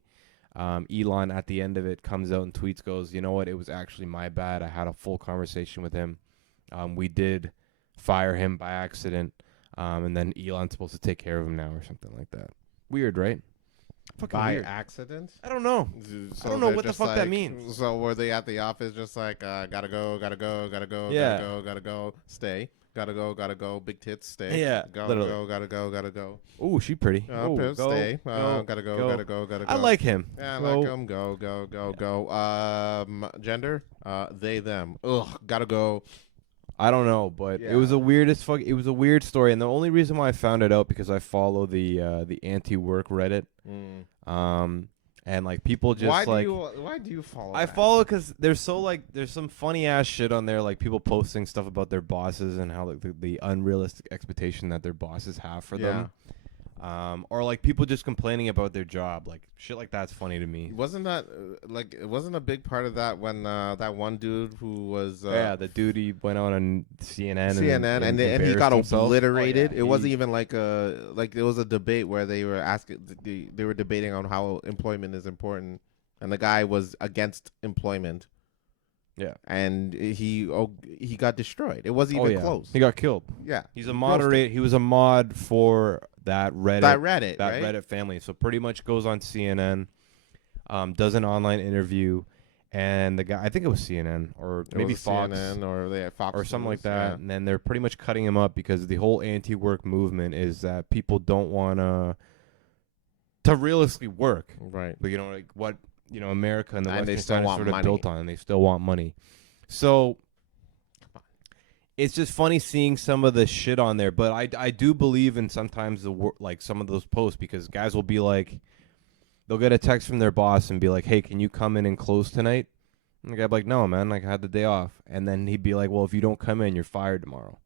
Elon at the end of it comes out and tweets, goes, "You know what? It was actually my bad. I had a full conversation with him. We did fire him by accident. And then Elon's supposed to take care of him now or something like that." Weird, right? Fucking by weird. accident? I don't know. So I don't know what the fuck that means. So were they at the office just gotta go, stay. Gotta go, big tits, stay. Yeah, gotta go. Ooh, she pretty. Stay. Go, gotta go. I like him. Yeah, I like him. Go. Gender? They, them. Ugh, gotta go. I don't know, but it was a it was a weird story, and the only reason why I found it out because I follow the anti-work Reddit, and people just why do you follow? I follow because there's some funny ass shit on there, people posting stuff about their bosses and how the unrealistic expectation that their bosses have for them. Or people just complaining about their job, shit like that's funny to me. Wasn't that it wasn't a big part of that when that one dude who was the dude he went on CNN and he got obliterated. Oh, yeah. It wasn't even it was a debate where they were debating on how employment is important, and the guy was against employment. Yeah, and he got destroyed. It wasn't even close. He got killed. Yeah, he's a moderator. He was a mod for that Reddit right? Reddit family. So pretty much goes on CNN, does an online interview, and the guy, I think it was CNN or maybe Fox, CNN or Fox or something like that. Yeah. And then they're pretty much cutting him up because the whole anti-work movement is that people don't want to realistically work. Right. But what. America and the Western side is sort of built on, and they still want money. So it's just funny seeing some of the shit on there. But I do believe in sometimes some of those posts because guys will be they'll get a text from their boss and be like, "Hey, can you come in and close tonight?" And the guy be like, "No, man, I had the day off." And then he'd be like, "Well, if you don't come in, you're fired tomorrow."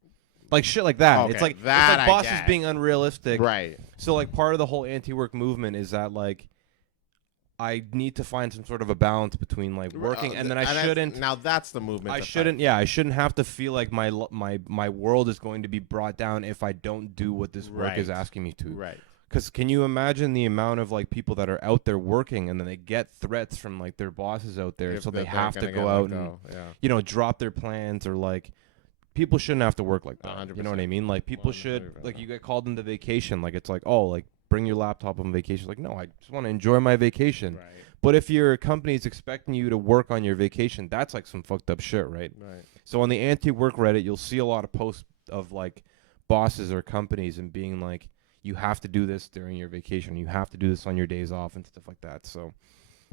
Shit like that. Okay, it's that bosses being unrealistic. Right. So part of the whole anti-work movement is that I need to find some sort of a balance between working and then I shouldn't. Now that's the movement. I shouldn't. Yeah, I shouldn't have to feel like my world is going to be brought down if I don't do what this work is asking me to. Right. Because can you imagine the amount of like people that are out there working and then they get threats from like their bosses out there, so they have to go out and drop their plans, or like people shouldn't have to work like that. 100%. You know what I mean? Like people 100%. should, like you get called into vacation, like it's like, oh, like bring your laptop on vacation. Like, no, I just want to enjoy my vacation. Right. But if your company's expecting you to work on your vacation, that's like some fucked up shit, right? Right. So on the anti-work Reddit, you'll see a lot of posts of like bosses or companies and being like, you have to do this during your vacation. You have to do this on your days off and stuff like that. So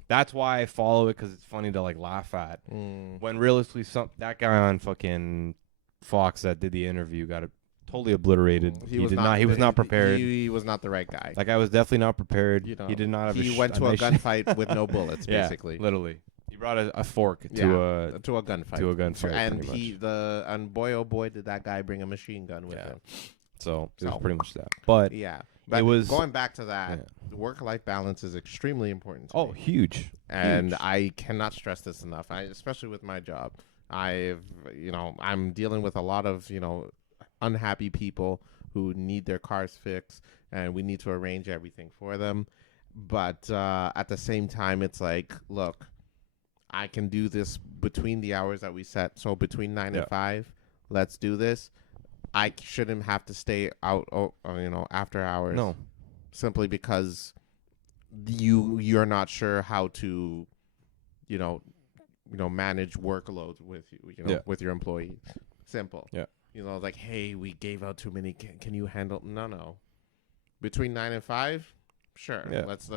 that's why I follow it, because it's funny to like laugh at. When realistically, that guy on fucking Fox that did the interview got it totally obliterated. He was not prepared. He was not the right guy. That guy was definitely not prepared. You know, he did not have. He went to a gunfight with no bullets, basically. Yeah, literally. He brought a fork to a gunfight. To a gunfight, and boy oh boy did that guy bring a machine gun with him. So it was pretty much that. But but it was going back to that. Work-life balance is extremely important to me. Huge. And huge. I cannot stress this enough. Especially with my job, I'm dealing with a lot of unhappy people who need their cars fixed, and we need to arrange everything for them. But at the same time, it's like, look, I can do this between the hours that we set. So between 9 and 5, let's do this. I shouldn't have to stay out, after hours. No, simply because you're not sure how to, manage workloads with your employees. Simple. Yeah. Like, hey, we gave out too many. Can you handle? No. Between 9 and 5, sure. Yeah. Let's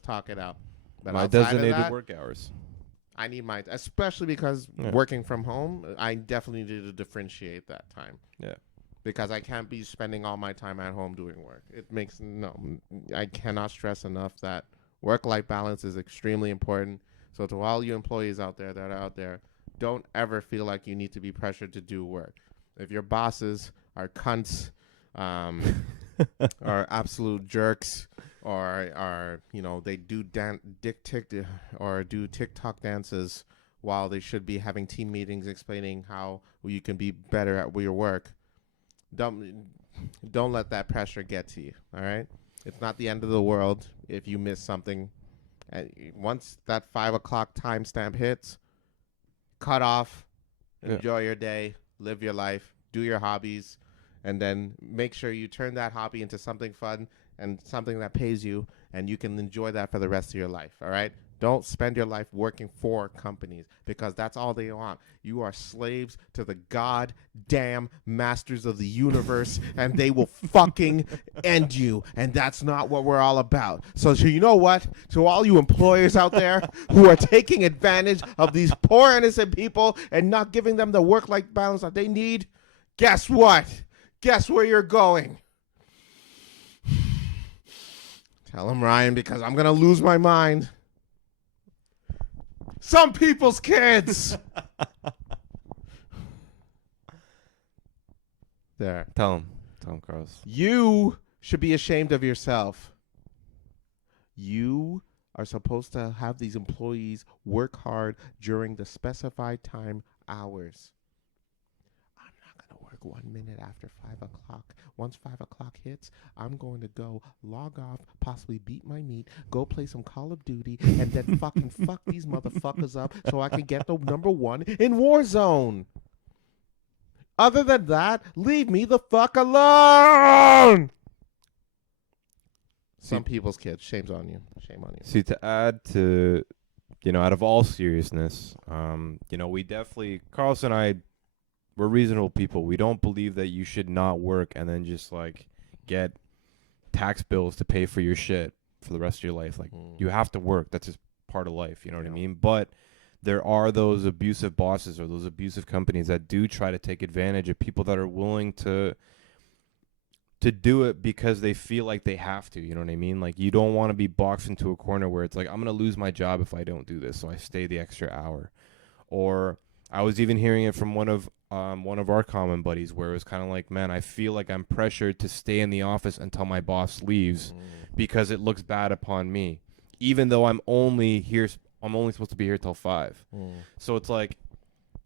talk it out. But my designated work hours. I need especially because working from home, I definitely need to differentiate that time. Yeah. Because I can't be spending all my time at home doing work. I cannot stress enough that work-life balance is extremely important. So to all you employees out there that are out there, don't ever feel like you need to be pressured to do work. If your bosses are cunts, are absolute jerks, or are they do do TikTok dances while they should be having team meetings explaining how you can be better at your work. Don't let that pressure get to you. All right, it's not the end of the world if you miss something. And once that 5 o'clock timestamp hits, cut off, enjoy your day, live your life, do your hobbies, and then make sure you turn that hobby into something fun and something that pays you, and you can enjoy that for the rest of your life. All right. Don't spend your life working for companies, because that's all they want. You are slaves to the goddamn masters of the universe, and they will fucking end you. And that's not what we're all about. So you know what? To all you employers out there who are taking advantage of these poor innocent people and not giving them the work-life balance that they need, guess what? Guess where you're going? Tell them, Ryan, because I'm going to lose my mind. Some people's kids. There. Tell him, Carlos. You should be ashamed of yourself. You are supposed to have these employees work hard during the specified time hours. I'm not going to work 1 minute after 5 o'clock. Once 5 o'clock hits, I'm going to go log off, possibly beat my meat, go play some Call of Duty, and then fucking fuck these motherfuckers up so I can get the number 1 in Warzone. Other than that, leave me the fuck alone. Some people's kids. Shame's on you. Shame on you. See, to add to, out of all seriousness, we definitely, Carlos and I, we're reasonable people. We don't believe that you should not work and then just like get tax bills to pay for your shit for the rest of your life. Like you have to work. That's just part of life. You know what I mean? But there are those abusive bosses or those abusive companies that do try to take advantage of people that are willing to do it because they feel like they have to. You know what I mean? Like you don't want to be boxed into a corner where it's like, I'm going to lose my job if I don't do this. So I stay the extra hour. Or I was even hearing it from one of our common buddies where it was kind of like, man, I feel like I'm pressured to stay in the office until my boss leaves because it looks bad upon me, even though I'm only supposed to be here till 5. So it's like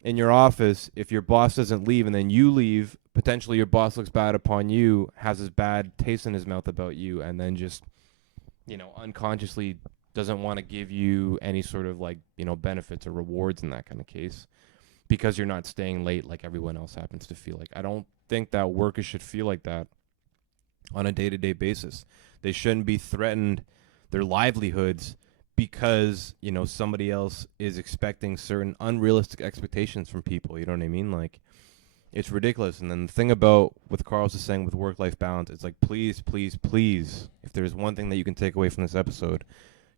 in your office, if your boss doesn't leave and then you leave, potentially your boss looks bad upon you, has this bad taste in his mouth about you, and then just, unconsciously doesn't want to give you any sort of benefits or rewards in that kind of case because you're not staying late like everyone else happens to feel like. I don't think that workers should feel like that on a day-to-day basis. They shouldn't be threatened their livelihoods because, somebody else is expecting certain unrealistic expectations from people. You know what I mean? Like, it's ridiculous. And then the thing about what Carlos is saying with work-life balance, it's like, please, please, please, if there's one thing that you can take away from this episode,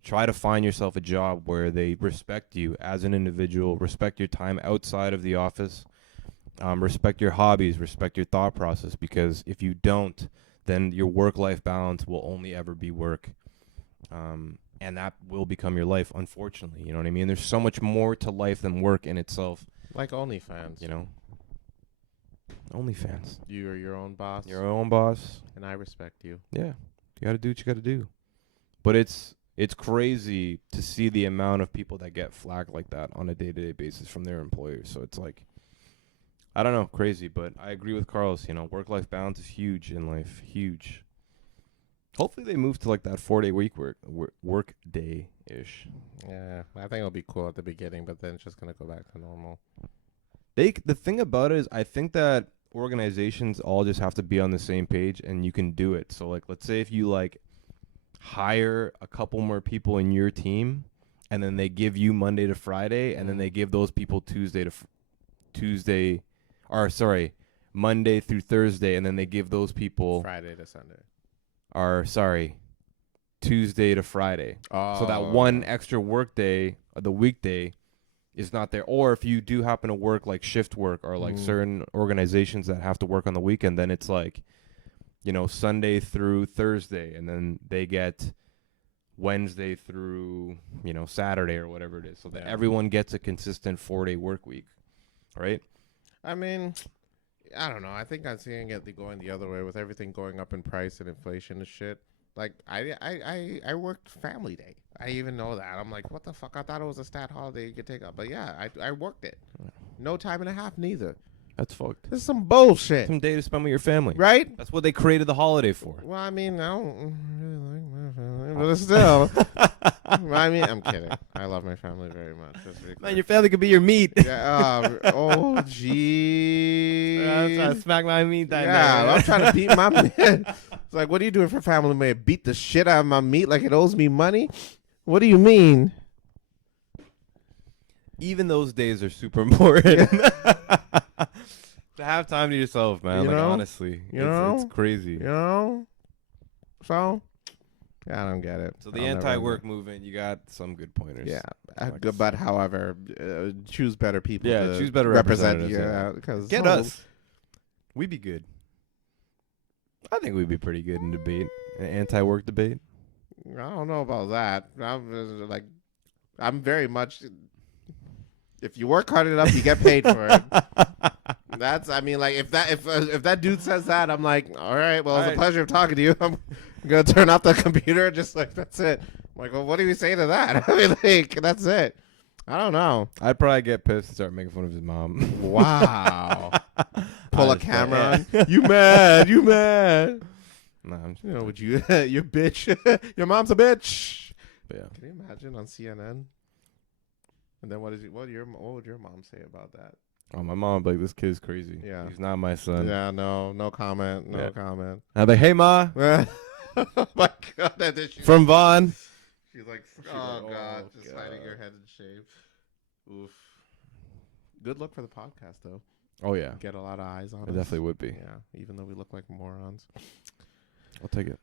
try to find yourself a job where they respect you as an individual, respect your time outside of the office, respect your hobbies, respect your thought process, because if you don't, then your work-life balance will only ever be work. And that will become your life, unfortunately. You know what I mean? There's so much more to life than work in itself. Like OnlyFans. OnlyFans. You are your own boss. Your own boss. And I respect you. Yeah. You got to do what you got to do. But it's crazy to see the amount of people that get flack like that on a day-to-day basis from their employers. So it's like, I don't know, crazy. But I agree with Carlos. Work-life balance is huge in life. Huge. Hopefully they move to like that 4-day work day-ish. Yeah, I think it'll be cool at the beginning, but then it's just going to go back to normal. The thing about it is I think that organizations all just have to be on the same page and you can do it. So like, let's say if you hire a couple more people in your team and then they give you Monday to Friday and then they give those people Monday through Thursday, and then they give those people Friday to Sunday. Tuesday to Friday. Oh. So that one extra work day, the weekday, is not there. Or if you do happen to work like shift work or like certain organizations that have to work on the weekend, then it's like, Sunday through Thursday, and then they get Wednesday through, Saturday or whatever it is. So that everyone gets a consistent 4-day work week, right? I mean, I don't know. I think I'm seeing it going the other way with everything going up in price and inflation and shit. Like, I worked Family Day. I even know that. I'm like, what the fuck? I thought it was a stat holiday you could take up. But yeah, I worked it. No time and a half neither. That's fucked. This is some bullshit. Some day to spend with your family. Right? That's what they created the holiday for. Well, I mean, I don't really like my family, but still. I mean, I'm kidding. I love my family very much. Man, your family could be your meat. Yeah. Oh, geez. I'm trying to smack my meat that Yeah, day. I'm trying to beat my meat. It's like, what are you doing for family, man? Beat the shit out of my meat like it owes me money? What do you mean? Even those days are super important. To have time to yourself, man. Honestly. It's crazy. So, yeah, I don't get it. So the anti-work movement, you got some good pointers. Yeah. But however, choose better people to choose better represent you. Yeah. Get us. We'd be good. I think we'd be pretty good in debate. An anti-work debate. I don't know about that. I'm very much... If you work hard enough, you get paid for it. If that dude says that, I'm like, all right, well, it's a pleasure of talking to you. I'm gonna turn off the computer, just like that's it. I'm like, well, what do you say to that? I mean, that's it. I don't know. I'd probably get pissed and start making fun of his mom. Wow. Pull a camera on. You mad? You mad? Nah, would you? You bitch. Your mom's a bitch. But yeah. Can you imagine on CNN? And then what would your mom say about that? Oh, my mom would be like, this kid's crazy. Yeah. He's not my son. Yeah, no comment. No comment. I'd be like, hey, Ma. Oh, my God. From Vaughn. She's like, oh, God. Just hiding your head in shame. Oof. Good luck for the podcast, though. Oh, yeah. Get a lot of eyes on us. It definitely would be. Yeah, even though we look like morons. I'll take it.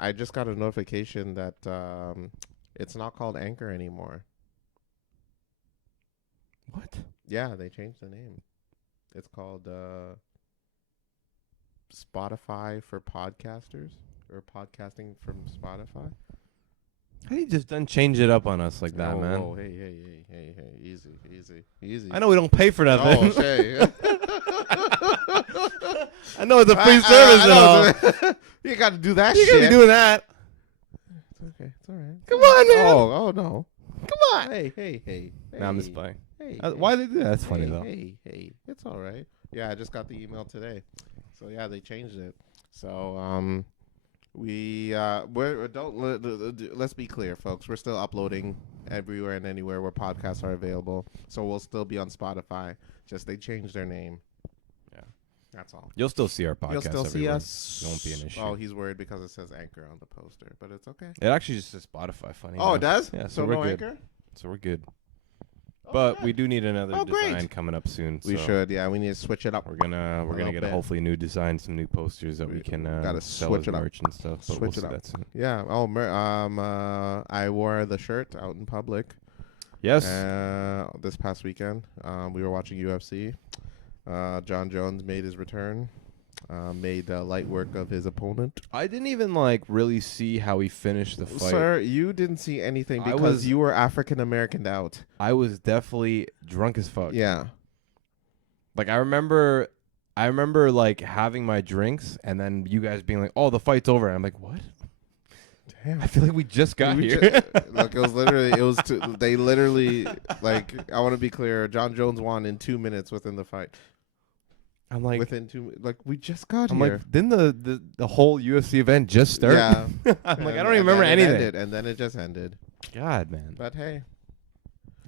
I just got a notification that it's not called Anchor anymore. What? Yeah, they changed the name. It's called Spotify for podcasters, or podcasting from Spotify. How do you just done change it up on us like that, man? Oh, hey, easy. I know we don't pay for nothing. Oh, shit. I know it's a free service and all. You got to do that You shit. can't be doing that. It's okay. It's all right. Come on, man. Oh, no. Come on. Hey. Nah, I'm just playing. Hey, hey. Why they do that? That's funny hey, though. Hey, it's all right. Yeah, I just got the email today. So yeah, they changed it. So let's be clear, folks. We're still uploading everywhere and anywhere where podcasts are available. So we'll still be on Spotify. Just they changed their name. Yeah. That's all. You'll still see our podcast. You'll still see everywhere. us. It won't be an issue. Oh, he's worried because it says Anchor on the poster, but it's okay. It actually just says Spotify. Funny. Oh, enough. it does? Yeah. So we're no good. Anchor? So we're good. Oh, But good. we do need another design great. coming up soon. We so should. Yeah, we need to switch it up. We're gonna little get bit. hopefully a new design, some new posters that we We can gotta sell switch as it up. merch and stuff. But Switch we'll it see up. that soon. Yeah. Oh, I wore the shirt out in public. Yes. This past weekend, we were watching UFC. John Jones made his return. Made light work of his opponent. I didn't even really see how he finished the fight. Sir, you didn't see anything I because was- you were African American out. I was definitely drunk as fuck. Yeah. I remember having my drinks and then you guys being like, "Oh, the fight's over." And I'm like, "What?" Damn. I feel like we just got We here. Look, they literally, I want to be clear. John Jones won in 2 minutes within the fight. I'm like, We just got I'm here. like, didn't the whole UFC event just start? Yeah. I'm like, I And- don't even and remember then it anything. ended, and then it just ended. God, man. But hey.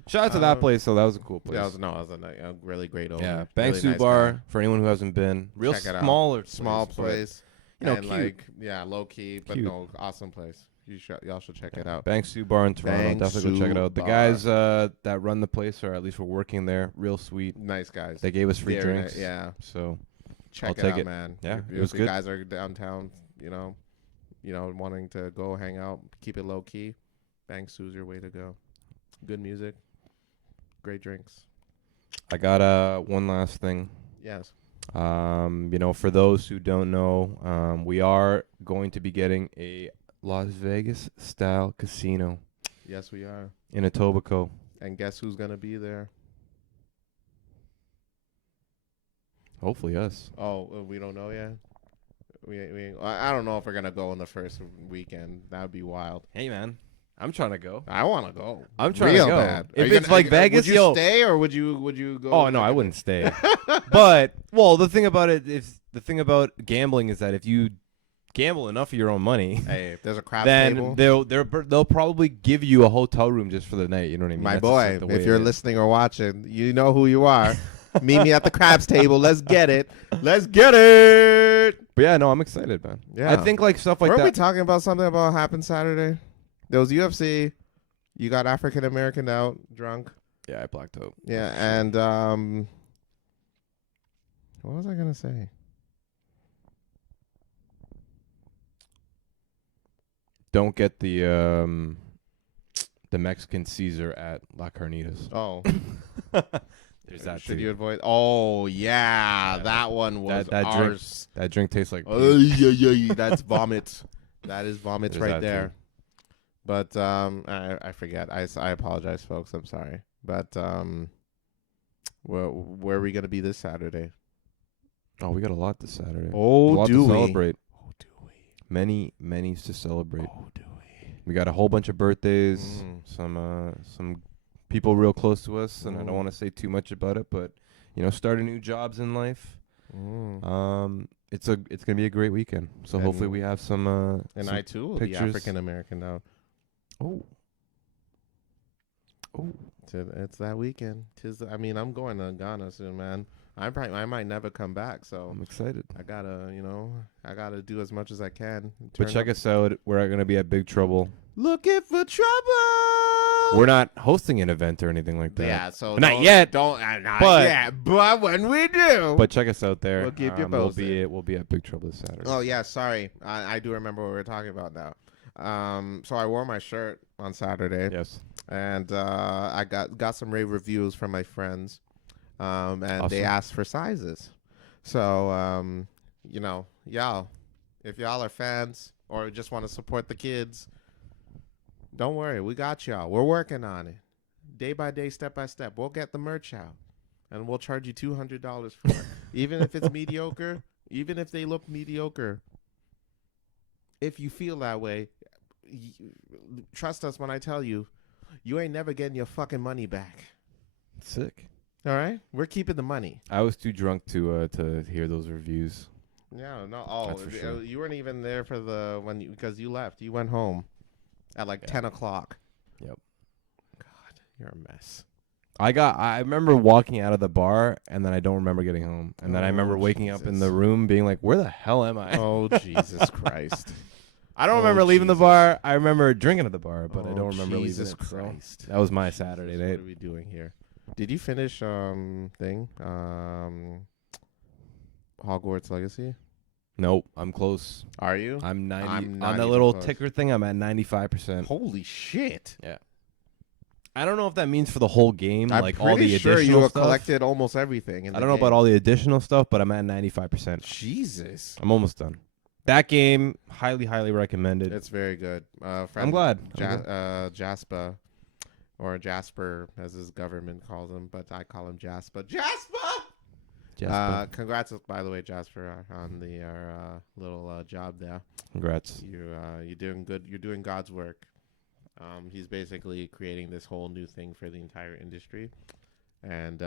Shout out to that place, though. That was a cool place. Yeah, it was a really great owner. Yeah, Really Bangsu nice Bar, guy. for anyone who hasn't been. Real Check it out. smaller Small but, place. you know, and cute. low key, but Cute. no, awesome place. Y'all should check it out. Bangsu Bar in Toronto. Definitely go check it out. The Bangsu guys that run the place, or at least were working there, real sweet. Nice guys. They gave us free Very drinks. nice, yeah. So Check I'll it take out, it. man. Yeah, If it was you good. guys are downtown, wanting to go hang out, keep it low key. Bangsu's your way to go. Good music, great drinks. I got one last thing. Yes. For those who don't know, we are going to be getting a Las Vegas style casino Yes, we are. in Etobicoke. And guess who's gonna be there? Hopefully us. Oh, we don't know yet. I don't know if we're gonna go on the first weekend. That would be wild. Hey man, I'm trying to go. I want to go. I'm trying Real to go. bad. If Are you it's like Vegas, would you yo. stay or would you go? Oh no, I wouldn't stay. But the thing about gambling is that if you gamble enough of your own money, Hey, if there's a craps then table. they'll probably give you a hotel room just for the night. You know what I mean? My That's boy, just, the way if it you're is. listening or watching, you know who you are. Meet me at the craps table. Let's get it. Let's get it. But yeah, no, I'm excited, man. Yeah. I think stuff like Weren't we that. talking about something about happened Saturday? There was UFC. You got African American out, drunk. Yeah, I blacked out. Yeah, and what was I gonna say? Don't get the Mexican Caesar at La Carnitas. Oh, There's that should too. you avoid? Oh yeah, Yeah, that one was that drink- ours. That drink tastes like Oh puke. yeah, that's vomit. That is vomit There's right that there. too. But I forget. I apologize, folks. I'm sorry. But where are we gonna be this Saturday? Oh, we got a lot this Saturday. Oh, a lot do to we? celebrate. Oh, do we? Many to celebrate. Oh, do we? We got a whole bunch of birthdays. Some people real close to us, and I Mm. don't want to say too much about it, but starting new jobs in life. It's gonna be a great weekend. So hopefully And- we have some. And some I too will be pictures. African American now. Oh. It's that weekend. I'm going to Ghana soon, man. I might never come back, so I'm excited. I gotta do as much as I can. But check us out. We're gonna be at Big Trouble. Looking for trouble. We're not hosting an event or anything like that. Yeah, so Not yet. Not But- yet. But when we do. But check us out there. We'll keep you We'll posted. be at Big Trouble this Saturday. Oh yeah, sorry. I do remember what we were talking about now. So I wore my shirt on Saturday. Yes. And I got some rave reviews from my friends, and they Awesome. asked for sizes. So y'all, if y'all are fans or just want to support the kids, don't worry, we got y'all. We're working on it, day by day, step by step. We'll get the merch out, and we'll charge you $200 for it, even if it's mediocre, even if they look mediocre. If you feel that way, trust us when I tell you. You ain't never getting your fucking money back. Sick. All right, we're keeping the money. I was too drunk to hear those reviews. Yeah, no. Oh, That's for sure. you weren't even there for the because you left. You went home at like 10 o'clock. Yep. God, you're a mess. I remember walking out of the bar, and then I don't remember getting home. And then I remember waking up in the room being like, where the hell am I? Oh, Jesus Christ. I don't remember leaving the bar. I remember drinking at the bar, but I don't remember leaving Jesus it. So Christ. that was my Saturday night. What are we doing here? Did you finish Hogwarts Legacy? Nope, I'm close. Are you? I'm 90. I'm on not the even little close. ticker thing, I'm at 95%. Holy shit. Yeah. I don't know if that means for the whole game, I'm like all the pretty sure additional you stuff. collected almost everything. I don't know about all the additional stuff, but I'm at 95%. Jesus. I'm almost done. That game, highly, highly recommended. It's very good. I'm glad. Jasper, or Jasper, as his government calls him, but I call him Jasper. Jasper! Congrats, by the way, Jasper, on the little job there. Congrats. You're doing good. You're doing God's work. He's basically creating this whole new thing for the entire industry, and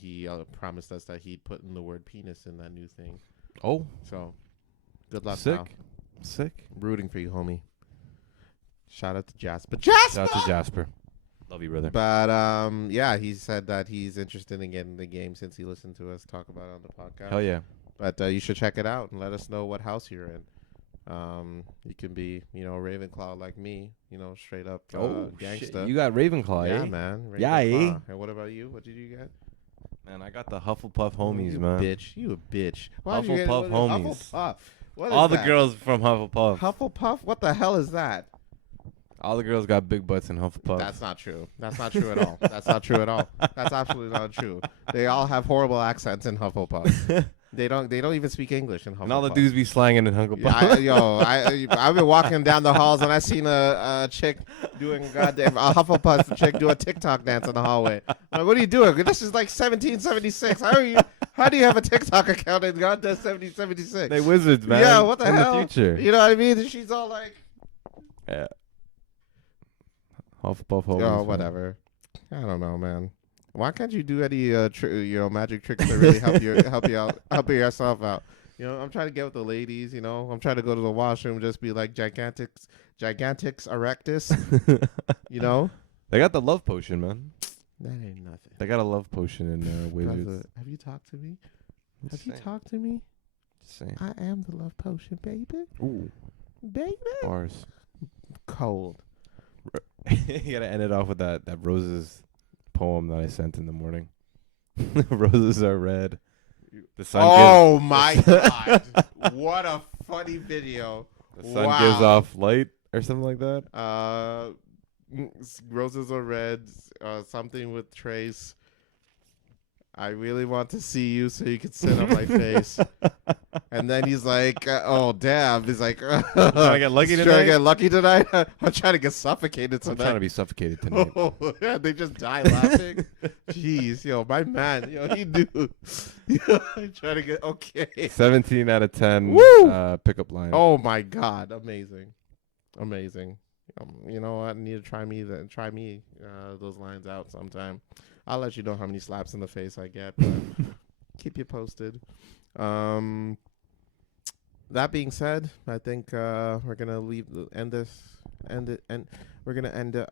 he promised us that he'd put in the word penis in that new thing. Oh, so good luck. sick, Pal. sick. Rooting for you, homie. Shout out to Jasper. Shout out to Jasper. Love you, brother. But yeah, he said that he's interested in getting the game since he listened to us talk about it on the podcast. Hell yeah. But you should check it out and let us know what house you're in. You can be, Ravenclaw like me, straight up gangsta. Shit. You got Ravenclaw, Yeah, eh? man. Yeah, Ravenclaw. And what about you? What did you get? Man, I got the Hufflepuff homies, you man. Bitch. You a bitch. Why did you get Hufflepuff homies. Hufflepuff. What is All the that? girls from Hufflepuff. Hufflepuff? What the hell is that? All the girls got big butts in Hufflepuff. That's not true. That's not true at all. That's not true at all. That's absolutely not true. They all have horrible accents in Hufflepuff. They don't even speak English in Hufflepuff. And all the dudes be slanging in Hufflepuff. I've been walking down the halls and I seen a chick doing a Hufflepuff chick do a TikTok dance in the hallway. I'm like, what are you doing? This is like 1776. How do you have a TikTok account in goddamn 1776? They wizards, man. Yeah, what the in hell? The future. You know what I mean? And she's all like, yeah. Hufflepuff homies. oh, whatever. I don't know, man. Why can't you do any magic tricks to really help yourself out? I'm trying to get with the ladies. I'm trying to go to the washroom, just be like Gigantix erectus. They got the love potion, man. That ain't nothing. They got a love potion in Wizards. Have you talked to me? Have Just you saying. talked to me? Just saying. I am the love potion, baby. Ooh, Baby. bars. Cold. You gotta end it off with that Roses poem that I sent in the morning. Roses are red. The sun Oh my God. What a funny video. the sun gives off light or something like that. Roses are red. Something with Trace. I really want to see you so you can sit on my face. And then he's like, oh, damn. He's like, Trying to get lucky trying tonight? to get lucky tonight? I'm trying to get suffocated I'm tonight. trying to be suffocated tonight. Yeah, they just die laughing. Jeez, my man, he knew. I'm trying to get, okay. 17 out of 10 Woo! Pickup line. Oh, my God. Amazing. You know what? I need to try me those lines out sometime. I'll let you know how many slaps in the face I get. But keep you posted. That being said, I think we're gonna end it. We're gonna end it.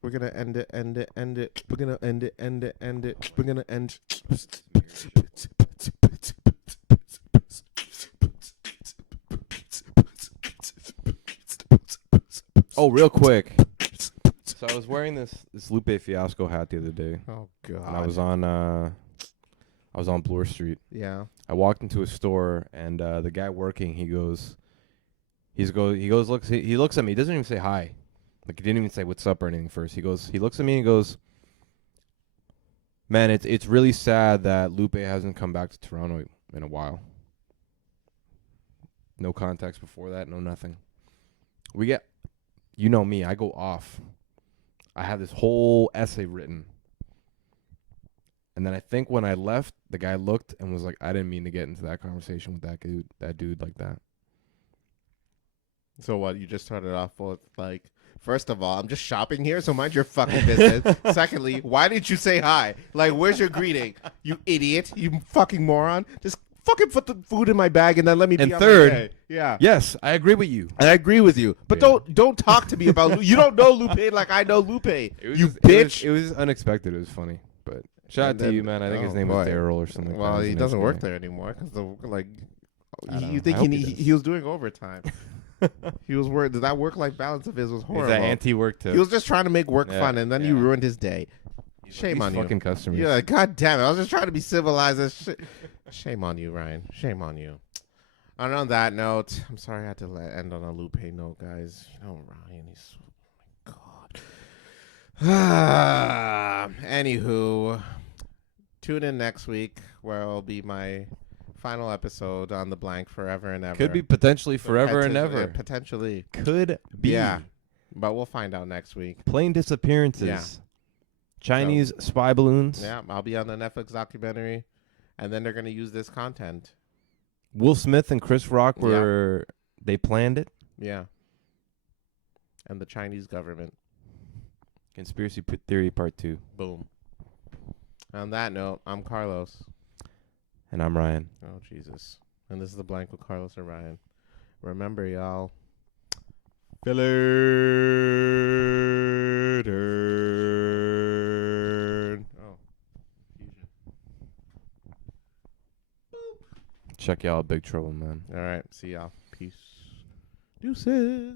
We're gonna end it. We're gonna end it. We're gonna end. Oh, real quick. So I was wearing this Lupe Fiasco hat the other day. Oh God. And I was on Bloor Street. Yeah. I walked into a store and the guy working, he looks at me. He doesn't even say hi. Like, he didn't even say what's up or anything first. He looks at me and goes, "Man, it's really sad that Lupe hasn't come back to Toronto in a while." No context before that, no nothing. You know me, I go off. I have this whole essay written. And then I think when I left, the guy looked and was like, I didn't mean to get into that conversation with that dude like that. So what? You just started off with like, First of all, I'm just shopping here, so mind your fucking business. Secondly, why didn't you say hi? Like, where's your greeting? You idiot. You fucking moron. Just fucking put the food in my bag and then let me be And on third, my day. Yeah. yes, I agree with you. I agree with you. But Yeah. don't talk to me about you don't know Lupe like I know Lupe. You just- bitch. It was unexpected. It was funny. But shout out And to then- you, man. I think his oh, name boy. was Daryl or something like that. Well, was he the doesn't next work guy. there anymore because I don't you know. think I hope he does. he was doing overtime. He was worried that work-life balance of his was He's horrible. that anti-work tip. He was just trying to make work Yeah, fun, and then you yeah. ruined his day. These Shame on you. fucking customers. Yeah, god damn it! I was just trying to be civilized as shit. Shame on you, Ryan. Shame on you. And on that note, I'm sorry I had to end on a Lupe note, guys. You know, Ryan, he's oh my god. Anywho, tune in next week where it'll be my final episode on the blank forever and ever. Could be potentially forever and ever. Potentially. Could be. Yeah. But we'll find out next week. Plane disappearances. Yeah. Chinese spy balloons. Yeah, I'll be on the Netflix documentary, and then they're going to use this content. Will Smith and Chris Rock were they planned it? Yeah. And the Chinese government. Conspiracy theory part 2. Boom. On that note, I'm Carlos. And I'm Ryan. Oh, Jesus. And this is The Blank with Carlos and Ryan. Remember, y'all. Filtered. Oh. Fusion. Check y'all out, Big Trouble, man. All right. See y'all. Peace. Deuces.